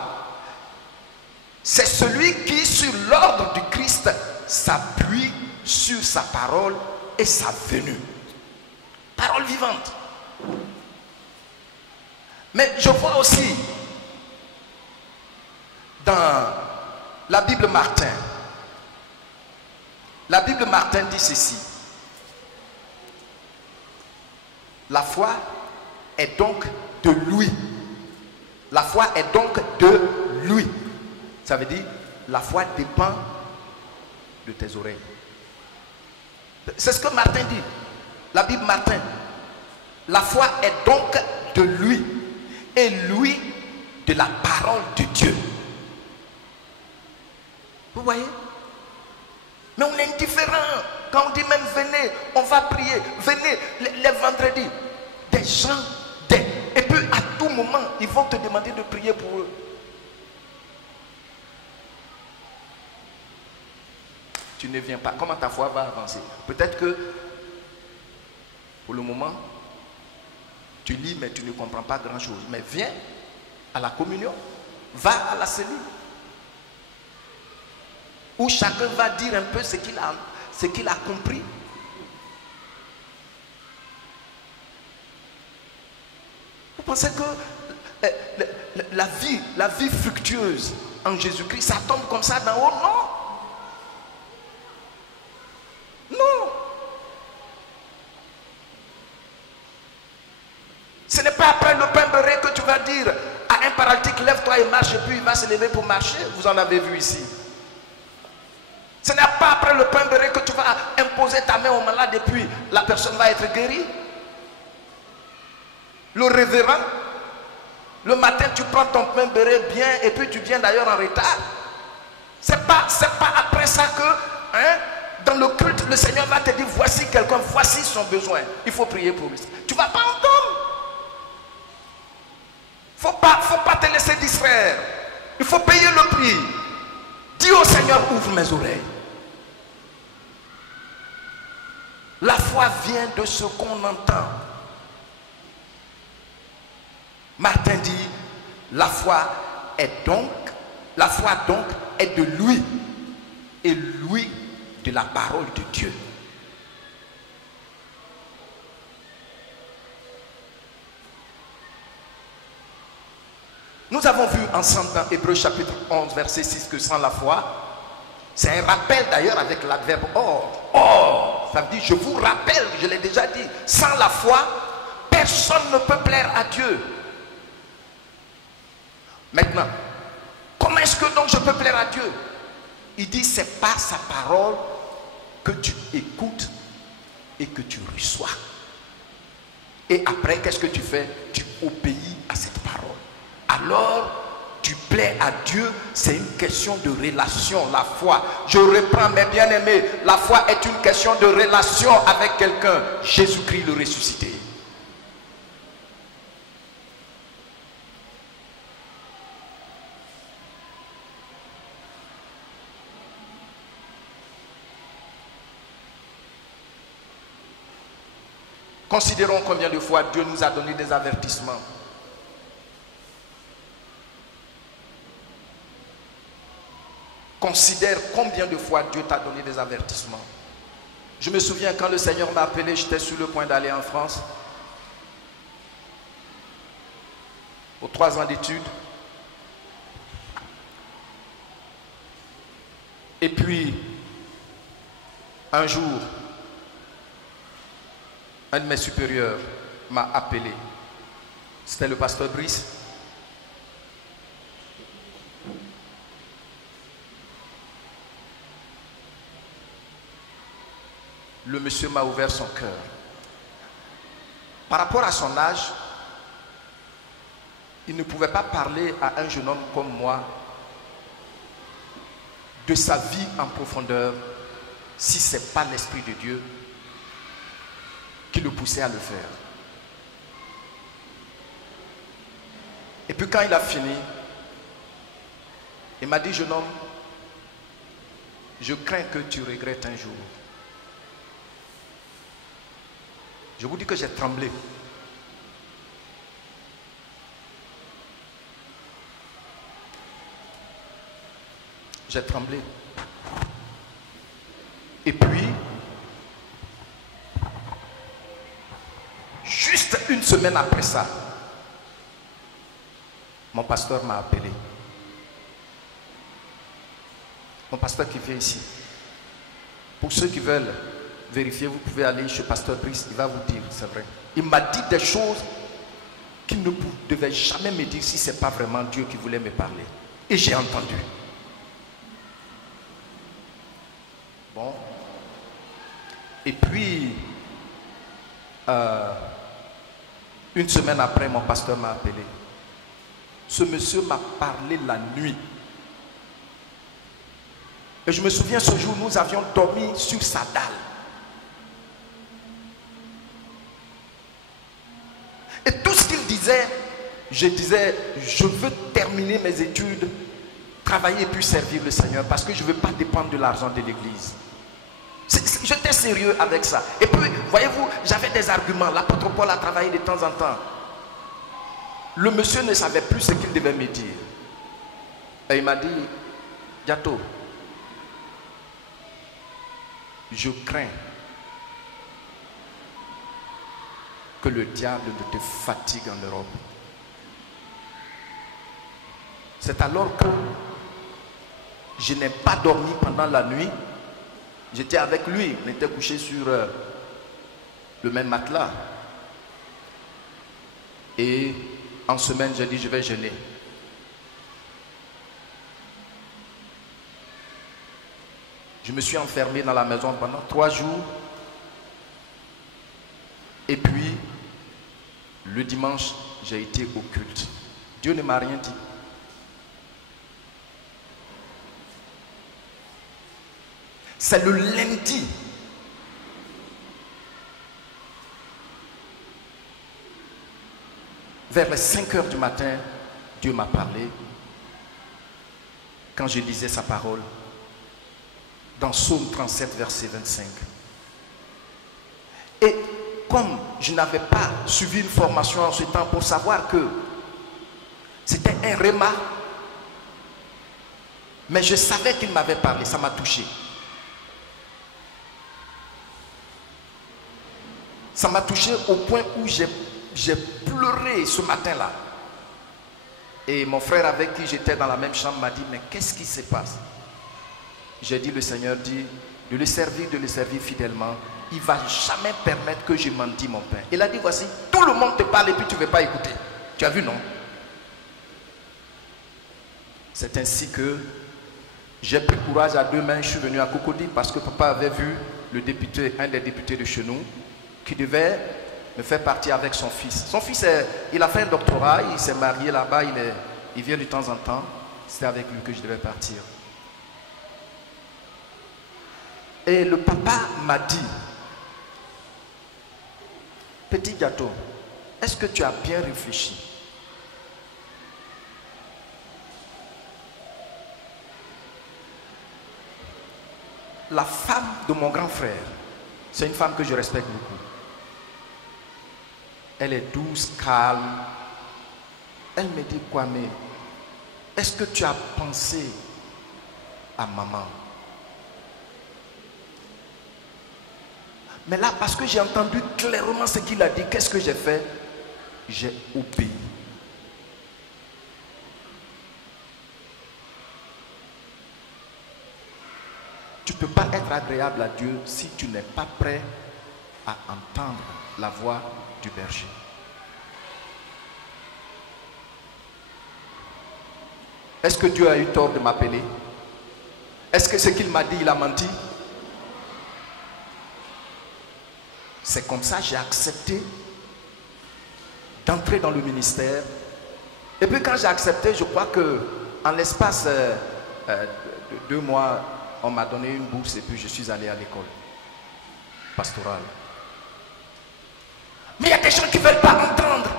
c'est celui qui, sur l'ordre du Christ, s'appuie sur sa parole et sa venue. Parole vivante. Mais je vois aussi dans la Bible Martin. La Bible Martin dit ceci. La foi est donc de lui. La foi est donc de lui. Ça veut dire, la foi dépend de tes oreilles. C'est ce que Martin dit. La Bible Martin. La foi est donc de lui. Et lui, de la parole de Dieu. Vous voyez? Mais on est indifférent. Quand on dit même venez, on va prier. Venez les vendredis. Des gens, et puis à tout moment, ils vont te demander de prier pour eux. Tu ne viens pas. Comment ta foi va avancer? Peut-être que pour le moment, tu lis mais tu ne comprends pas grand-chose. Mais viens à la communion. Va à la cellule. Où chacun va dire un peu ce qu'il a compris. Vous pensez que la vie fructueuse en Jésus-Christ, ça tombe comme ça d'en haut? Non. Non. Ce n'est pas après le pain beurré que tu vas dire à un paralytique, lève-toi et marche, et puis il va se lever pour marcher. Vous en avez vu ici. Ce n'est pas après le pain beurré que tu vas imposer ta main au malade et puis la personne va être guérie. Le révérend, le matin tu prends ton pain beurré bien et puis tu viens d'ailleurs en retard. C'est pas après ça que, hein, dans le culte, le Seigneur va te dire, voici quelqu'un, voici son besoin. Il faut prier pour lui. Tu ne vas pas entendre. Faut pas te laisser distraire. Il faut payer le prix. Dis au Seigneur, ouvre mes oreilles. La foi vient de ce qu'on entend. Martin dit, la foi donc est de lui. Et lui de la parole de Dieu. Nous avons vu ensemble dans Hébreux chapitre 11 verset 6 que sans la foi, c'est un rappel d'ailleurs avec l'adverbe or. Or, ça veut dire je vous rappelle, je l'ai déjà dit, sans la foi, personne ne peut plaire à Dieu. Maintenant, comment est-ce que donc je peux plaire à Dieu? Il dit c'est par sa parole que tu écoutes et que tu reçois. Et après, qu'est-ce que tu fais? Tu obéis à cette parole. Alors, tu plais à Dieu, c'est une question de relation, la foi. Je reprends mes bien-aimés, la foi est une question de relation avec quelqu'un, Jésus-Christ le ressuscité. Considérons combien de fois Dieu nous a donné des avertissements. Considère combien de fois Dieu t'a donné des avertissements. Je me souviens quand le Seigneur m'a appelé, j'étais sur le point d'aller en France. Aux 3 ans d'études. Et puis, un jour, un de mes supérieurs m'a appelé. C'était le pasteur Brice. Le monsieur m'a ouvert son cœur. Par rapport à son âge, il ne pouvait pas parler à un jeune homme comme moi de sa vie en profondeur si ce n'est pas l'Esprit de Dieu qui le poussait à le faire. Et puis quand il a fini, il m'a dit, jeune homme, je crains que tu regrettes un jour. Je vous dis que j'ai tremblé. J'ai tremblé. Et puis, juste une semaine après ça, mon pasteur m'a appelé. Mon pasteur qui vient ici. Pour ceux qui veulent vérifier, vous pouvez aller chez pasteur Brice, il va vous dire, c'est vrai. Il m'a dit des choses qu'il ne devait jamais me dire si ce n'est pas vraiment Dieu qui voulait me parler. Et j'ai entendu. Bon. Et puis, une semaine après, mon pasteur m'a appelé. Ce monsieur m'a parlé la nuit. Et je me souviens, ce jour, nous avions dormi sur sa dalle. Et tout ce qu'il disait, je disais, je veux terminer mes études, travailler et puis servir le Seigneur parce que je ne veux pas dépendre de l'argent de l'église. J'étais sérieux avec ça. Et puis, voyez-vous, j'avais des arguments. L'apôtre Paul a travaillé de temps en temps. Le monsieur ne savait plus ce qu'il devait me dire. Et il m'a dit, Diato, je crains que le diable ne te fatigue en Europe. C'est alors que je n'ai pas dormi pendant la nuit. J'étais avec lui, on était couchés sur le même matelas. Et en semaine, j'ai dit, je vais jeûner. Je me suis enfermé dans la maison pendant 3 jours. Et puis, le dimanche, j'ai été au culte. Dieu ne m'a rien dit. C'est le lundi. Vers les 5 heures du matin, Dieu m'a parlé. Quand je lisais sa parole, dans Psaume 37, verset 25. Et comme je n'avais pas suivi une formation en ce temps pour savoir que c'était un réma, mais je savais qu'il m'avait parlé, ça m'a touché. Ça m'a touché au point où j'ai pleuré ce matin-là. Et mon frère avec qui j'étais dans la même chambre m'a dit, mais qu'est-ce qui se passe? J'ai dit, le Seigneur dit, de le servir fidèlement. Il ne va jamais permettre que je mendie mon pain. Il a dit, voici, tout le monde te parle et puis tu ne veux pas écouter. Tu as vu, non? C'est ainsi que j'ai pris courage à 2 mains. Je suis venu à Cocody parce que papa avait vu le député, un des députés de chez nous, qui devait me faire partir avec son fils. Son fils, il a fait un doctorat, il s'est marié là-bas, il vient de temps en temps. C'était avec lui que je devais partir. Et le papa m'a dit, petit gâteau, est-ce que tu as bien réfléchi? La femme de mon grand frère, c'est une femme que je respecte beaucoup. Elle est douce, calme. Elle me dit, Kwame, est-ce que tu as pensé à maman? Mais là, parce que j'ai entendu clairement ce qu'il a dit, qu'est-ce que j'ai fait? J'ai obéi. Tu ne peux pas être agréable à Dieu si tu n'es pas prêt à entendre la voix du berger. Est-ce que Dieu a eu tort de m'appeler? Est-ce que ce qu'il m'a dit, il a menti? C'est comme ça que j'ai accepté d'entrer dans le ministère. Et puis quand j'ai accepté, je crois que en l'espace de 2 mois, on m'a donné une bourse et puis je suis allé à l'école pastorale. Mais il y a des gens qui ne veulent pas entendre.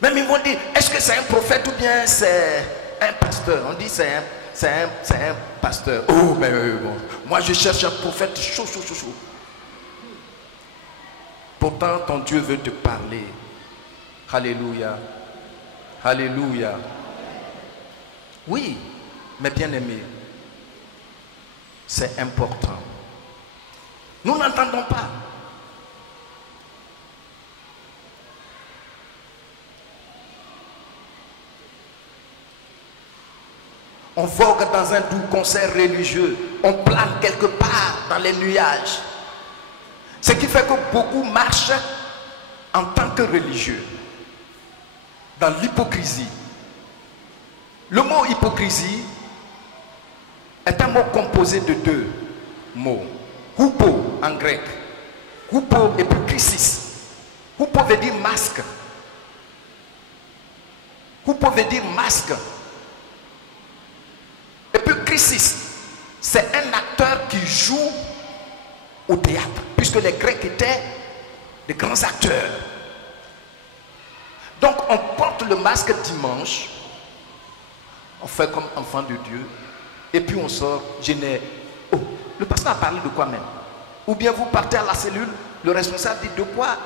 Même ils vont dire, est-ce que c'est un prophète ou bien c'est un pasteur? On dit c'est un pasteur. Oh, mais bon, moi je cherche un prophète chaud. Pourtant ton Dieu veut te parler. Alléluia. Alléluia. Oui, mais bien aimé, c'est important. Nous n'entendons pas. On vogue dans un doux concert religieux. On plane quelque part dans les nuages. Ce qui fait que beaucoup marchent en tant que religieux. Dans l'hypocrisie. Le mot hypocrisie est un mot composé de 2 mots. Hupo en grec. Hupo et puis krisis. Hupo veut dire masque. Hupo veut dire masque. Et puis krisis, c'est un acteur qui joue au théâtre. Puisque les Grecs étaient des grands acteurs. Donc on porte le masque dimanche, on fait comme enfant de Dieu, et puis on sort, oh, le pasteur a parlé de quoi même? Ou bien vous partez à la cellule, le responsable dit de quoi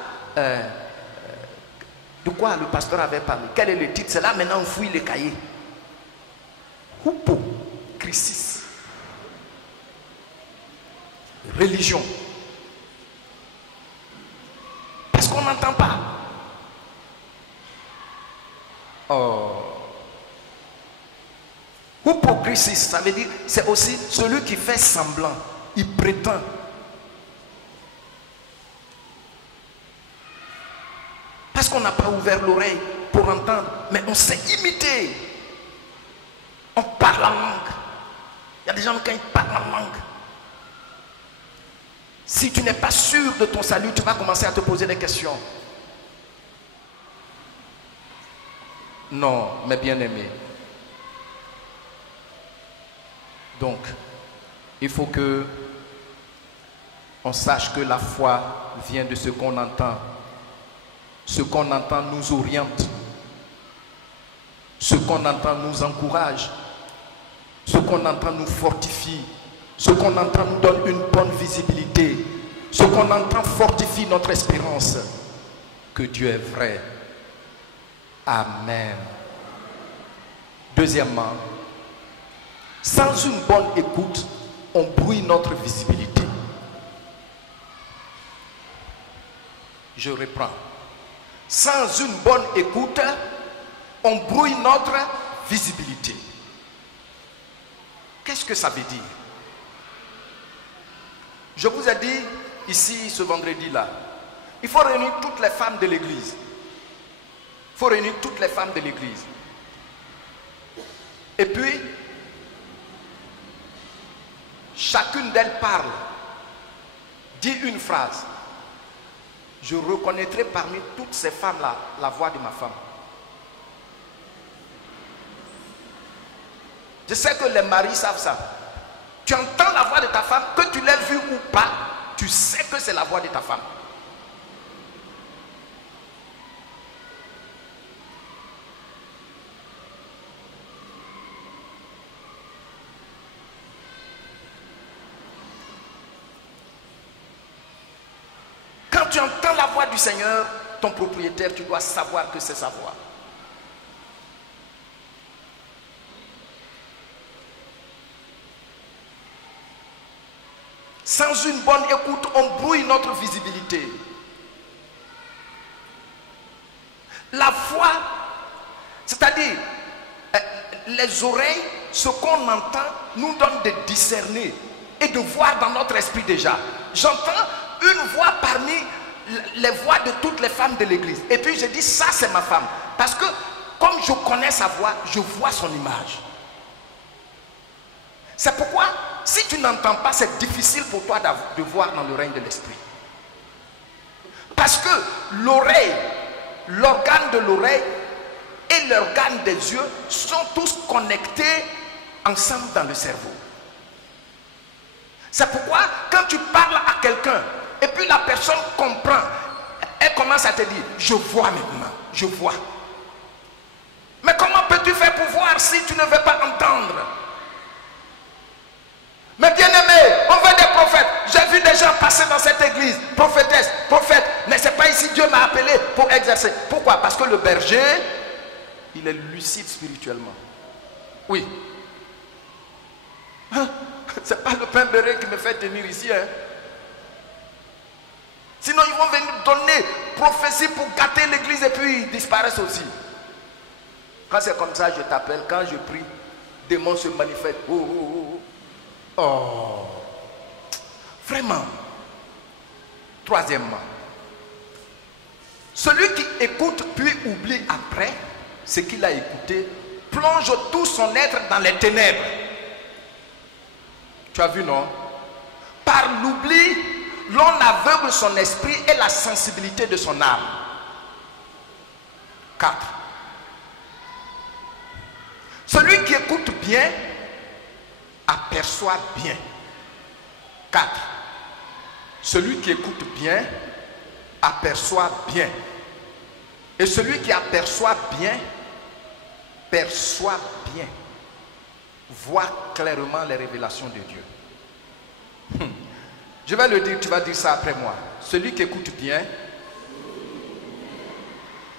le pasteur avait parlé? Quel est le titre? C'est là maintenant on fouille les cahiers. Hupo, crisis. Religion. Parce qu'on n'entend pas. Oh. Hypocrisie, ça veut dire, c'est aussi celui qui fait semblant, il prétend. Parce qu'on n'a pas ouvert l'oreille pour entendre, mais on sait imiter. On parle en langue. Il y a des gens qui parlent en langue. Si tu n'es pas sûr de ton salut, tu vas commencer à te poser des questions. Non, mes bien-aimés. Donc, il faut que on sache que la foi vient de ce qu'on entend. Ce qu'on entend nous oriente. Ce qu'on entend nous encourage. Ce qu'on entend nous fortifie. Ce qu'on entend nous donne une bonne visibilité. Ce qu'on entend fortifie notre espérance. Que Dieu est vrai. Amen. Deuxièmement, sans une bonne écoute, on brouille notre visibilité. Je reprends. Sans une bonne écoute, on brouille notre visibilité. Qu'est-ce que ça veut dire? Je vous ai dit ici ce vendredi-là, il faut réunir toutes les femmes de l'église. Il faut réunir toutes les femmes de l'église. Et puis, chacune d'elles parle, dit une phrase. Je reconnaîtrai parmi toutes ces femmes-là la voix de ma femme. Je sais que les maris savent ça. Tu entends la voix de ta femme, que tu l'aies vue ou pas, tu sais que c'est la voix de ta femme. voix du Seigneur, ton propriétaire, tu dois savoir que c'est sa voix. Sans une bonne écoute, on brouille notre visibilité. La foi, c'est-à-dire les oreilles, ce qu'on entend nous donne de discerner et de voir dans notre esprit déjà. J'entends une voix parmi les voix de toutes les femmes de l'église. Et puis je dis, ça c'est ma femme. Parce que comme je connais sa voix, je vois son image. C'est pourquoi, si tu n'entends pas, c'est difficile pour toi de voir dans le règne de l'esprit. Parce que l'oreille, l'organe de l'oreille et l'organe des yeux sont tous connectés ensemble dans le cerveau. C'est pourquoi quand tu parles à quelqu'un et puis la personne comprend, elle commence à te dire, je vois maintenant, je vois. Mais comment peux-tu faire pour voir si tu ne veux pas entendre? Mais bien aimé, on veut des prophètes. J'ai vu des gens passer dans cette église, prophétesse, prophète, mais c'est pas ici Dieu m'a appelé pour exercer. Pourquoi? Parce que le berger, il est lucide spirituellement. Oui. Hein? C'est pas le pain beurré qui me fait tenir ici. Hein? Sinon, ils vont venir donner prophétie pour gâter l'église et puis ils disparaissent aussi. Quand c'est comme ça, je t'appelle. Quand je prie, démon se manifeste. Oh, oh, oh, oh. Oh, vraiment. Troisièmement, celui qui écoute puis oublie après ce qu'il a écouté, plonge tout son être dans les ténèbres. Tu as vu, non? Par l'oubli, l'on aveugle son esprit et la sensibilité de son âme. 4. Celui qui écoute bien aperçoit bien. 4. Celui qui écoute bien aperçoit bien. Et celui qui aperçoit bien perçoit bien, voit clairement les révélations de Dieu. Je vais le dire, tu vas dire ça après moi. Celui qui écoute bien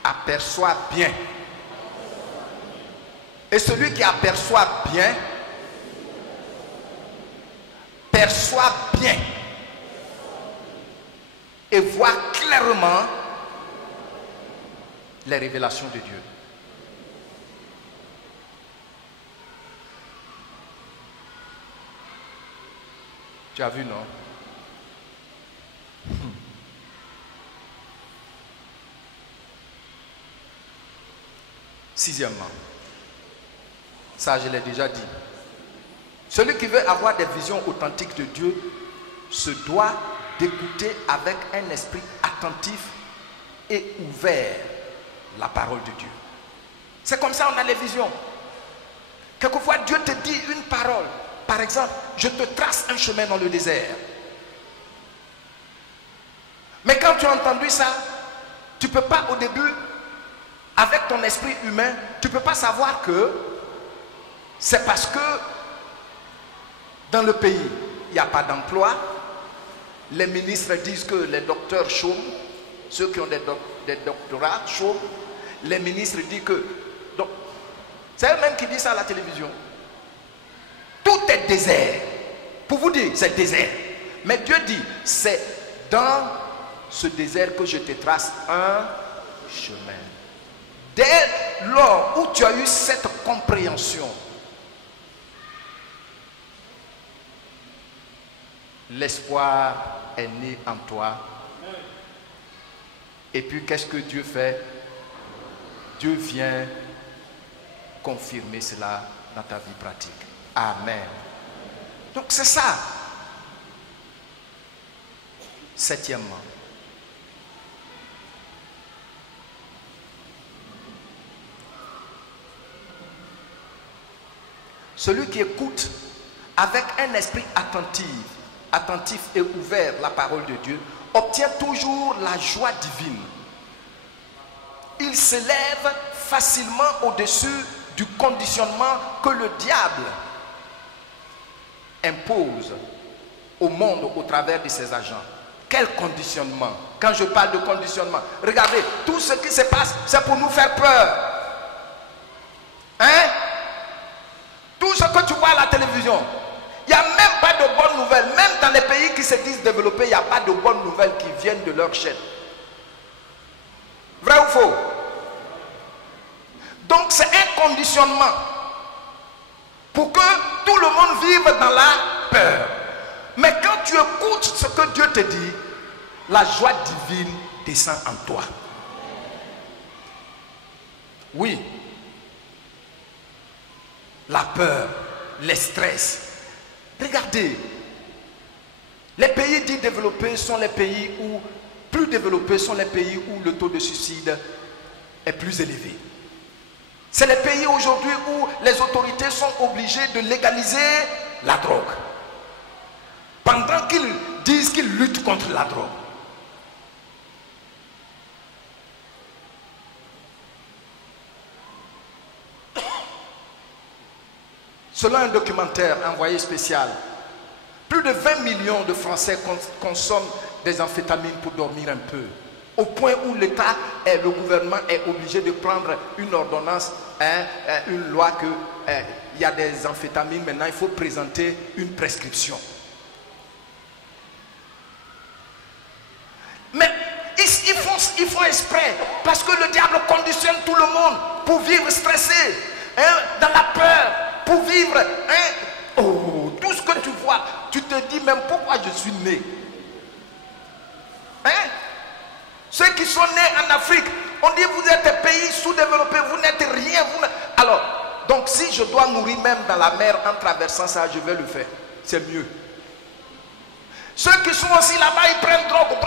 aperçoit bien. Et celui qui aperçoit bien perçoit bien et voit clairement les révélations de Dieu. Tu as vu, non? Sixièmement, ça je l'ai déjà dit, celui qui veut avoir des visions authentiques de Dieu se doit d'écouter avec un esprit attentif et ouvert la parole de Dieu. C'est comme ça on a les visions. Quelquefois Dieu te dit une parole. Par exemple, je te trace un chemin dans le désert. Mais quand tu as entendu ça, tu ne peux pas au début, avec ton esprit humain, tu ne peux pas savoir que c'est parce que dans le pays, il n'y a pas d'emploi. Les ministres disent que les docteurs chôment, ceux qui ont des doctorats chôment. Les ministres disent que... C'est eux-mêmes qui disent ça à la télévision. Tout est désert. Pour vous dire, c'est désert. Mais Dieu dit, c'est dans ce désert que je te trace un chemin. Dès lors où tu as eu cette compréhension, l'espoir est né en toi. Et puis qu'est-ce que Dieu fait? Dieu vient confirmer cela dans ta vie pratique. Amen. Donc c'est ça. Septièmement, celui qui écoute avec un esprit attentif et ouvert la parole de Dieu, obtient toujours la joie divine. Il s'élève facilement au-dessus du conditionnement que le diable impose au monde au travers de ses agents. Quel conditionnement? Quand je parle de conditionnement, regardez, tout ce qui se passe, c'est pour nous faire peur. Hein? Tout ce que tu vois à la télévision, il n'y a même pas de bonnes nouvelles. Même dans les pays qui se disent développés, il n'y a pas de bonnes nouvelles qui viennent de leur chaîne. Vrai ou faux? Donc c'est un conditionnement pour que tout le monde vive dans la peur. Mais quand tu écoutes ce que Dieu te dit, la joie divine descend en toi. Oui. La peur, le stress. Regardez, les pays dits développés sont les pays où, plus développés sont les pays où le taux de suicide est plus élevé. C'est les pays aujourd'hui où les autorités sont obligées de légaliser la drogue. Pendant qu'ils disent qu'ils luttent contre la drogue. Selon un documentaire envoyé spécial, plus de 20 millions de Français consomment des amphétamines pour dormir un peu. Au point où l'État et le gouvernement est obligé de prendre une ordonnance, une loi qu'il y a des amphétamines, maintenant il faut présenter une prescription. Mais ils font exprès parce que le diable conditionne tout le monde pour vivre stressé, dans la peur, pour vivre. Tout ce que tu vois, tu te dis même pourquoi je suis né. Ceux qui sont nés en Afrique, on dit vous êtes un pays sous-développé, vous n'êtes rien. Alors, donc si je dois mourir même dans la mer en traversant ça, je vais le faire. C'est mieux. Ceux qui sont aussi là-bas, ils prennent drogue.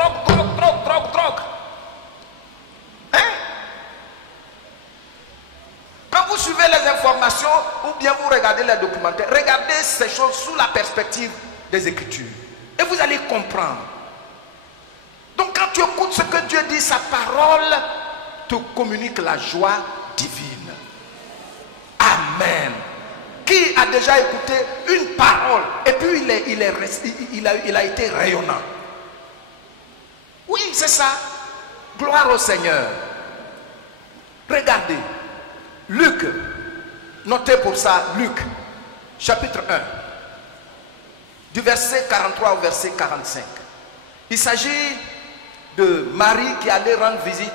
Quand vous suivez les informations ou bien vous regardez les documentaires, regardez ces choses sous la perspective des Écritures. Et vous allez comprendre. Donc quand tu écoutes ce que Dieu dit, sa parole te communique la joie divine. Amen. Qui a déjà écouté une parole et puis il a été rayonnant? Oui, c'est ça. Gloire au Seigneur. Regardez. Luc, notez pour ça, Luc, chapitre 1, du verset 43 au verset 45. Il s'agit de Marie qui allait rendre visite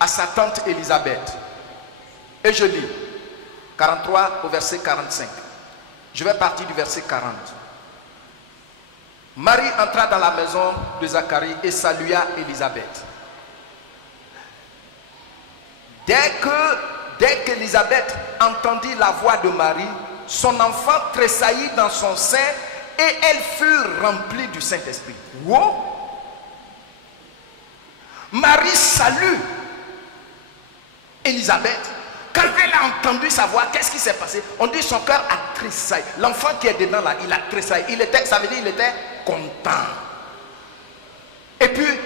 à sa tante Élisabeth. Et je lis 43 au verset 45. Je vais partir du verset 40. Marie entra dans la maison de Zacharie et salua Élisabeth. Dès qu'Élisabeth entendit la voix de Marie, son enfant tressaillit dans son sein et elle fut remplie du Saint-Esprit. Wow! Marie salue Élisabeth. Quand elle a entendu sa voix, qu'est-ce qui s'est passé? On dit son cœur a tressailli. L'enfant qui est dedans là, il a tressailli. Ça veut dire qu'il était content. Et puis,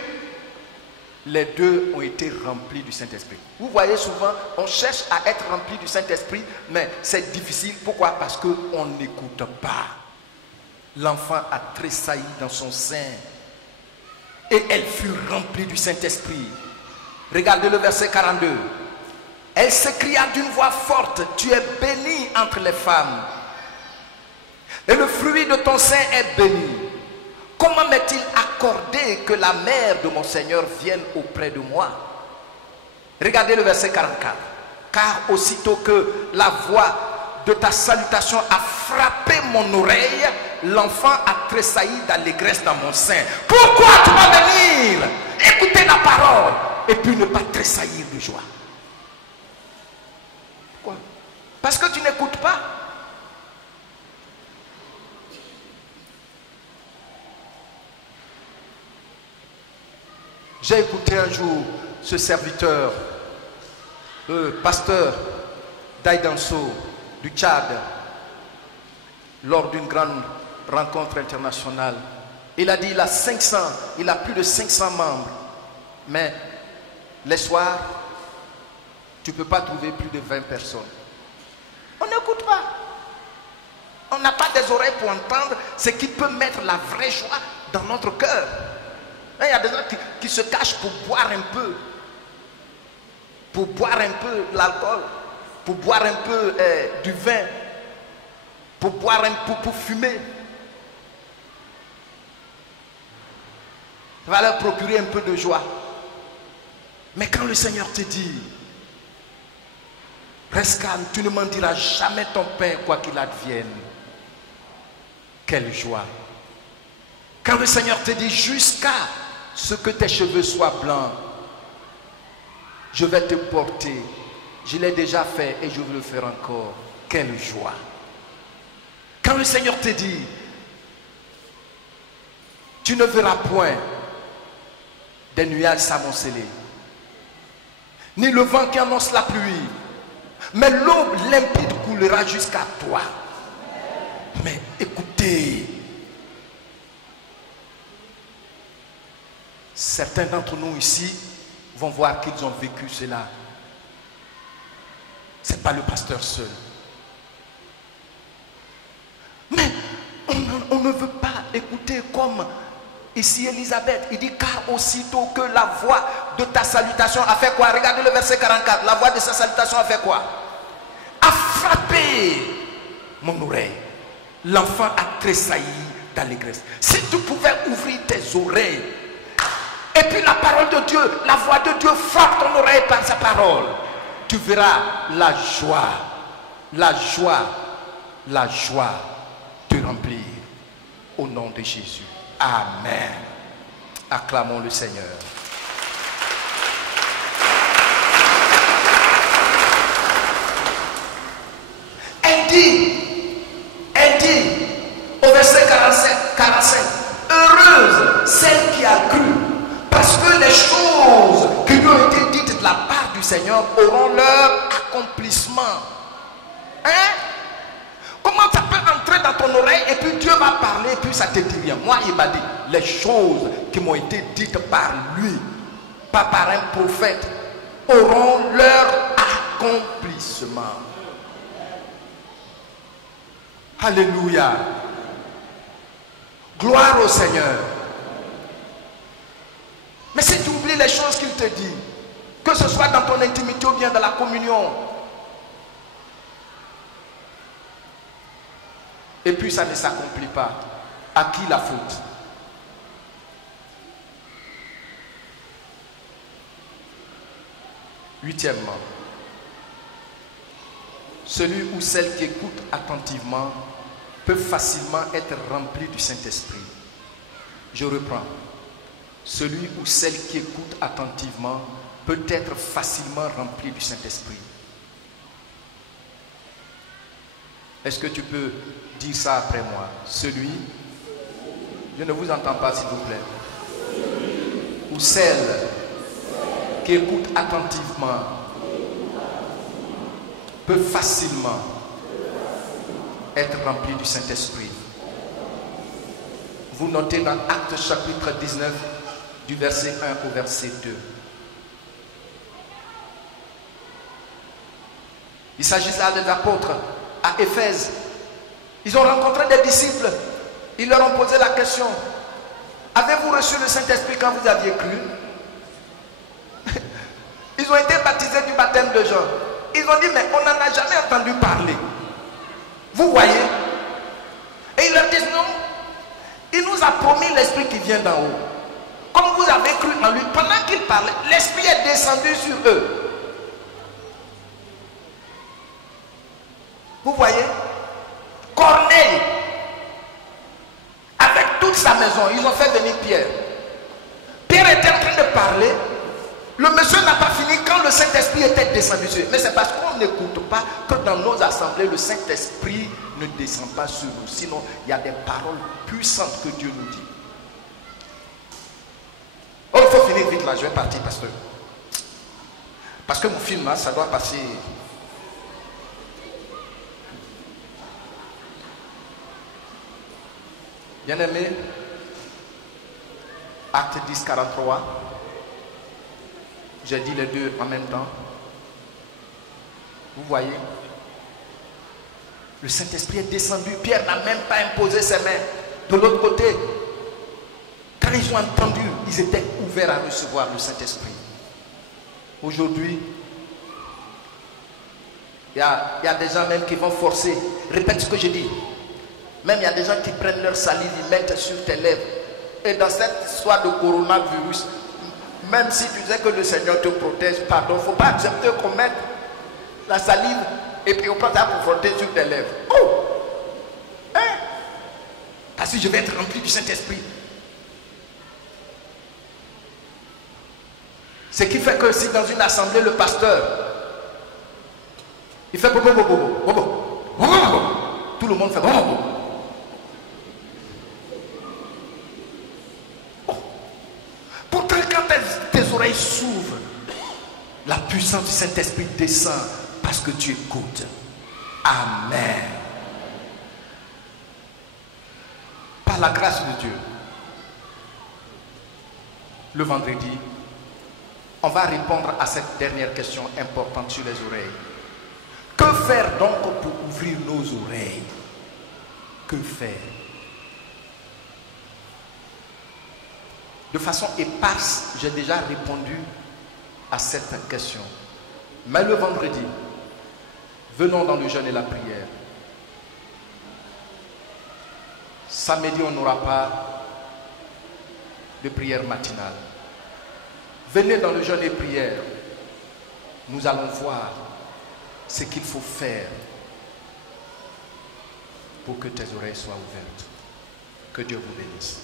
les deux ont été remplis du Saint-Esprit. Vous voyez souvent, on cherche à être rempli du Saint-Esprit, mais c'est difficile. Pourquoi? Parce qu'on n'écoute pas. L'enfant a tressailli dans son sein. Et elle fut remplie du Saint-Esprit. Regardez le verset 42. Elle s'écria d'une voix forte, tu es bénie entre les femmes. Et le fruit de ton sein est béni. Comment m'est-il accordé que la mère de mon Seigneur vienne auprès de moi? Regardez le verset 44. Car aussitôt que la voix de ta salutation a frappé mon oreille, l'enfant a tressailli d'allégresse dans mon sein. Pourquoi tu vas venir écouter la parole et puis ne pas tressaillir de joie? Pourquoi? Parce que tu n'écoutes pas. J'ai écouté un jour ce serviteur, pasteur d'Aïdanso du Tchad, lors d'une grande rencontre internationale. Il a dit il a plus de 500 membres, mais les soirs, tu ne peux pas trouver plus de 20 personnes. On n'écoute pas. On n'a pas des oreilles pour entendre ce qui peut mettre la vraie joie dans notre cœur. Il y a des gens qui se cachent pour boire un peu. Pour boire un peu l'alcool. Pour boire un peu du vin. Pour boire un peu, pour fumer. Ça va leur procurer un peu de joie. Mais quand le Seigneur te dit, reste calme, tu ne m'en diras jamais ton pain, quoi qu'il advienne. Quelle joie. Quand le Seigneur te dit, jusqu'à ce que tes cheveux soient blancs, je vais te porter. Je l'ai déjà fait et je veux le faire encore. Quelle joie. Quand le Seigneur te dit, tu ne verras point des nuages s'amonceler, ni le vent qui annonce la pluie, mais l'eau limpide coulera jusqu'à toi. Mais écoutez, certains d'entre nous ici vont voir qu'ils ont vécu cela. Ce n'est pas le pasteur seul. Mais on ne veut pas écouter comme ici Élisabeth. Il dit, car aussitôt que la voix de ta salutation a fait quoi? Regardez le verset 44. La voix de sa salutation a fait quoi? A frappé mon oreille. L'enfant a tressailli d'allégresse. Si tu pouvais ouvrir tes oreilles, et puis la parole de Dieu, la voix de Dieu frappe ton oreille par sa parole, tu verras la joie te remplir au nom de Jésus. Amen. Acclamons le Seigneur. Elle dit au verset 45, heureuse celle qui a cru, parce que les choses qui lui ont été dites de la part du Seigneur auront leur accomplissement. Hein? Comment ça peut entrer dans ton oreille et puis Dieu va parler et puis ça te dit rien? Moi, il m'a dit, les choses qui m'ont été dites par lui, pas par un prophète, auront leur accomplissement. Alléluia. Gloire au Seigneur. Mais si tu oublies les choses qu'il te dit, que ce soit dans ton intimité ou bien dans la communion, et puis ça ne s'accomplit pas, à qui la faute? Huitièmement, celui ou celle qui écoute attentivement peut facilement être rempli du Saint-Esprit. Je reprends. Celui ou celle qui écoute attentivement peut être facilement rempli du Saint-Esprit. Est-ce que tu peux dire ça après moi? Celui, je ne vous entends pas s'il vous plaît, ou celle qui écoute attentivement peut facilement être rempli du Saint-Esprit. Vous notez dans Actes chapitre 19 du verset 1 au verset 2. Il s'agit là des apôtres à Éphèse. Ils ont rencontré des disciples. Ils leur ont posé la question: avez-vous reçu le Saint-Esprit quand vous aviez cru? Ils ont été baptisés du baptême de Jean. Ils ont dit, mais on n'en a jamais entendu parler. Vous voyez? Et ils leur disent, non, il nous a promis l'Esprit qui vient d'en haut. Comme vous avez cru en lui, pendant qu'il parlait, l'Esprit est descendu sur eux. Vous voyez? Corneille, avec toute sa maison, ils ont fait venir Pierre. Pierre était en train de parler. Le monsieur n'a pas fini quand le Saint-Esprit était descendu sur eux. Mais c'est parce qu'on n'écoute pas que dans nos assemblées, le Saint-Esprit ne descend pas sur nous. Sinon, il y a des paroles puissantes que Dieu nous dit. Oh, il faut finir vite là, je vais partir, pasteur. Parce que mon film là, ça doit passer. Bien-aimé, Acte 10, 43. J'ai dit les deux en même temps. Vous voyez, le Saint-Esprit est descendu. Pierre n'a même pas imposé ses mains. De l'autre côté, quand ils ont entendu, ils étaient ouverts à recevoir le Saint-Esprit. Aujourd'hui, il y a des gens même qui vont forcer. Répète ce que je dis. Même il y a des gens qui prennent leur salive, ils mettent sur tes lèvres. Et dans cette histoire de coronavirus, même si tu sais que le Seigneur te protège, pardon, il ne faut pas accepter qu'on mette la salive et puis on prend ça pour frotter sur tes lèvres. Oh! Hein? Parce que je vais être rempli du Saint-Esprit. Ce qui fait que si dans une assemblée, le pasteur, il fait bobo, bobo, bobo, bobo, bobo, tout le monde fait bobo, bobo. Pourtant, quand tes oreilles s'ouvrent, la puissance du Saint-Esprit descend parce que tu écoutes. Amen. Par la grâce de Dieu, le vendredi, on va répondre à cette dernière question importante sur les oreilles. Que faire donc pour ouvrir nos oreilles? Que faire? De façon éparse, j'ai déjà répondu à cette question. Mais le vendredi, venons dans le jeûne et la prière. Samedi, on n'aura pas de prière matinale. Venez dans le jeûne et prière. Nous allons voir ce qu'il faut faire pour que tes oreilles soient ouvertes. Que Dieu vous bénisse.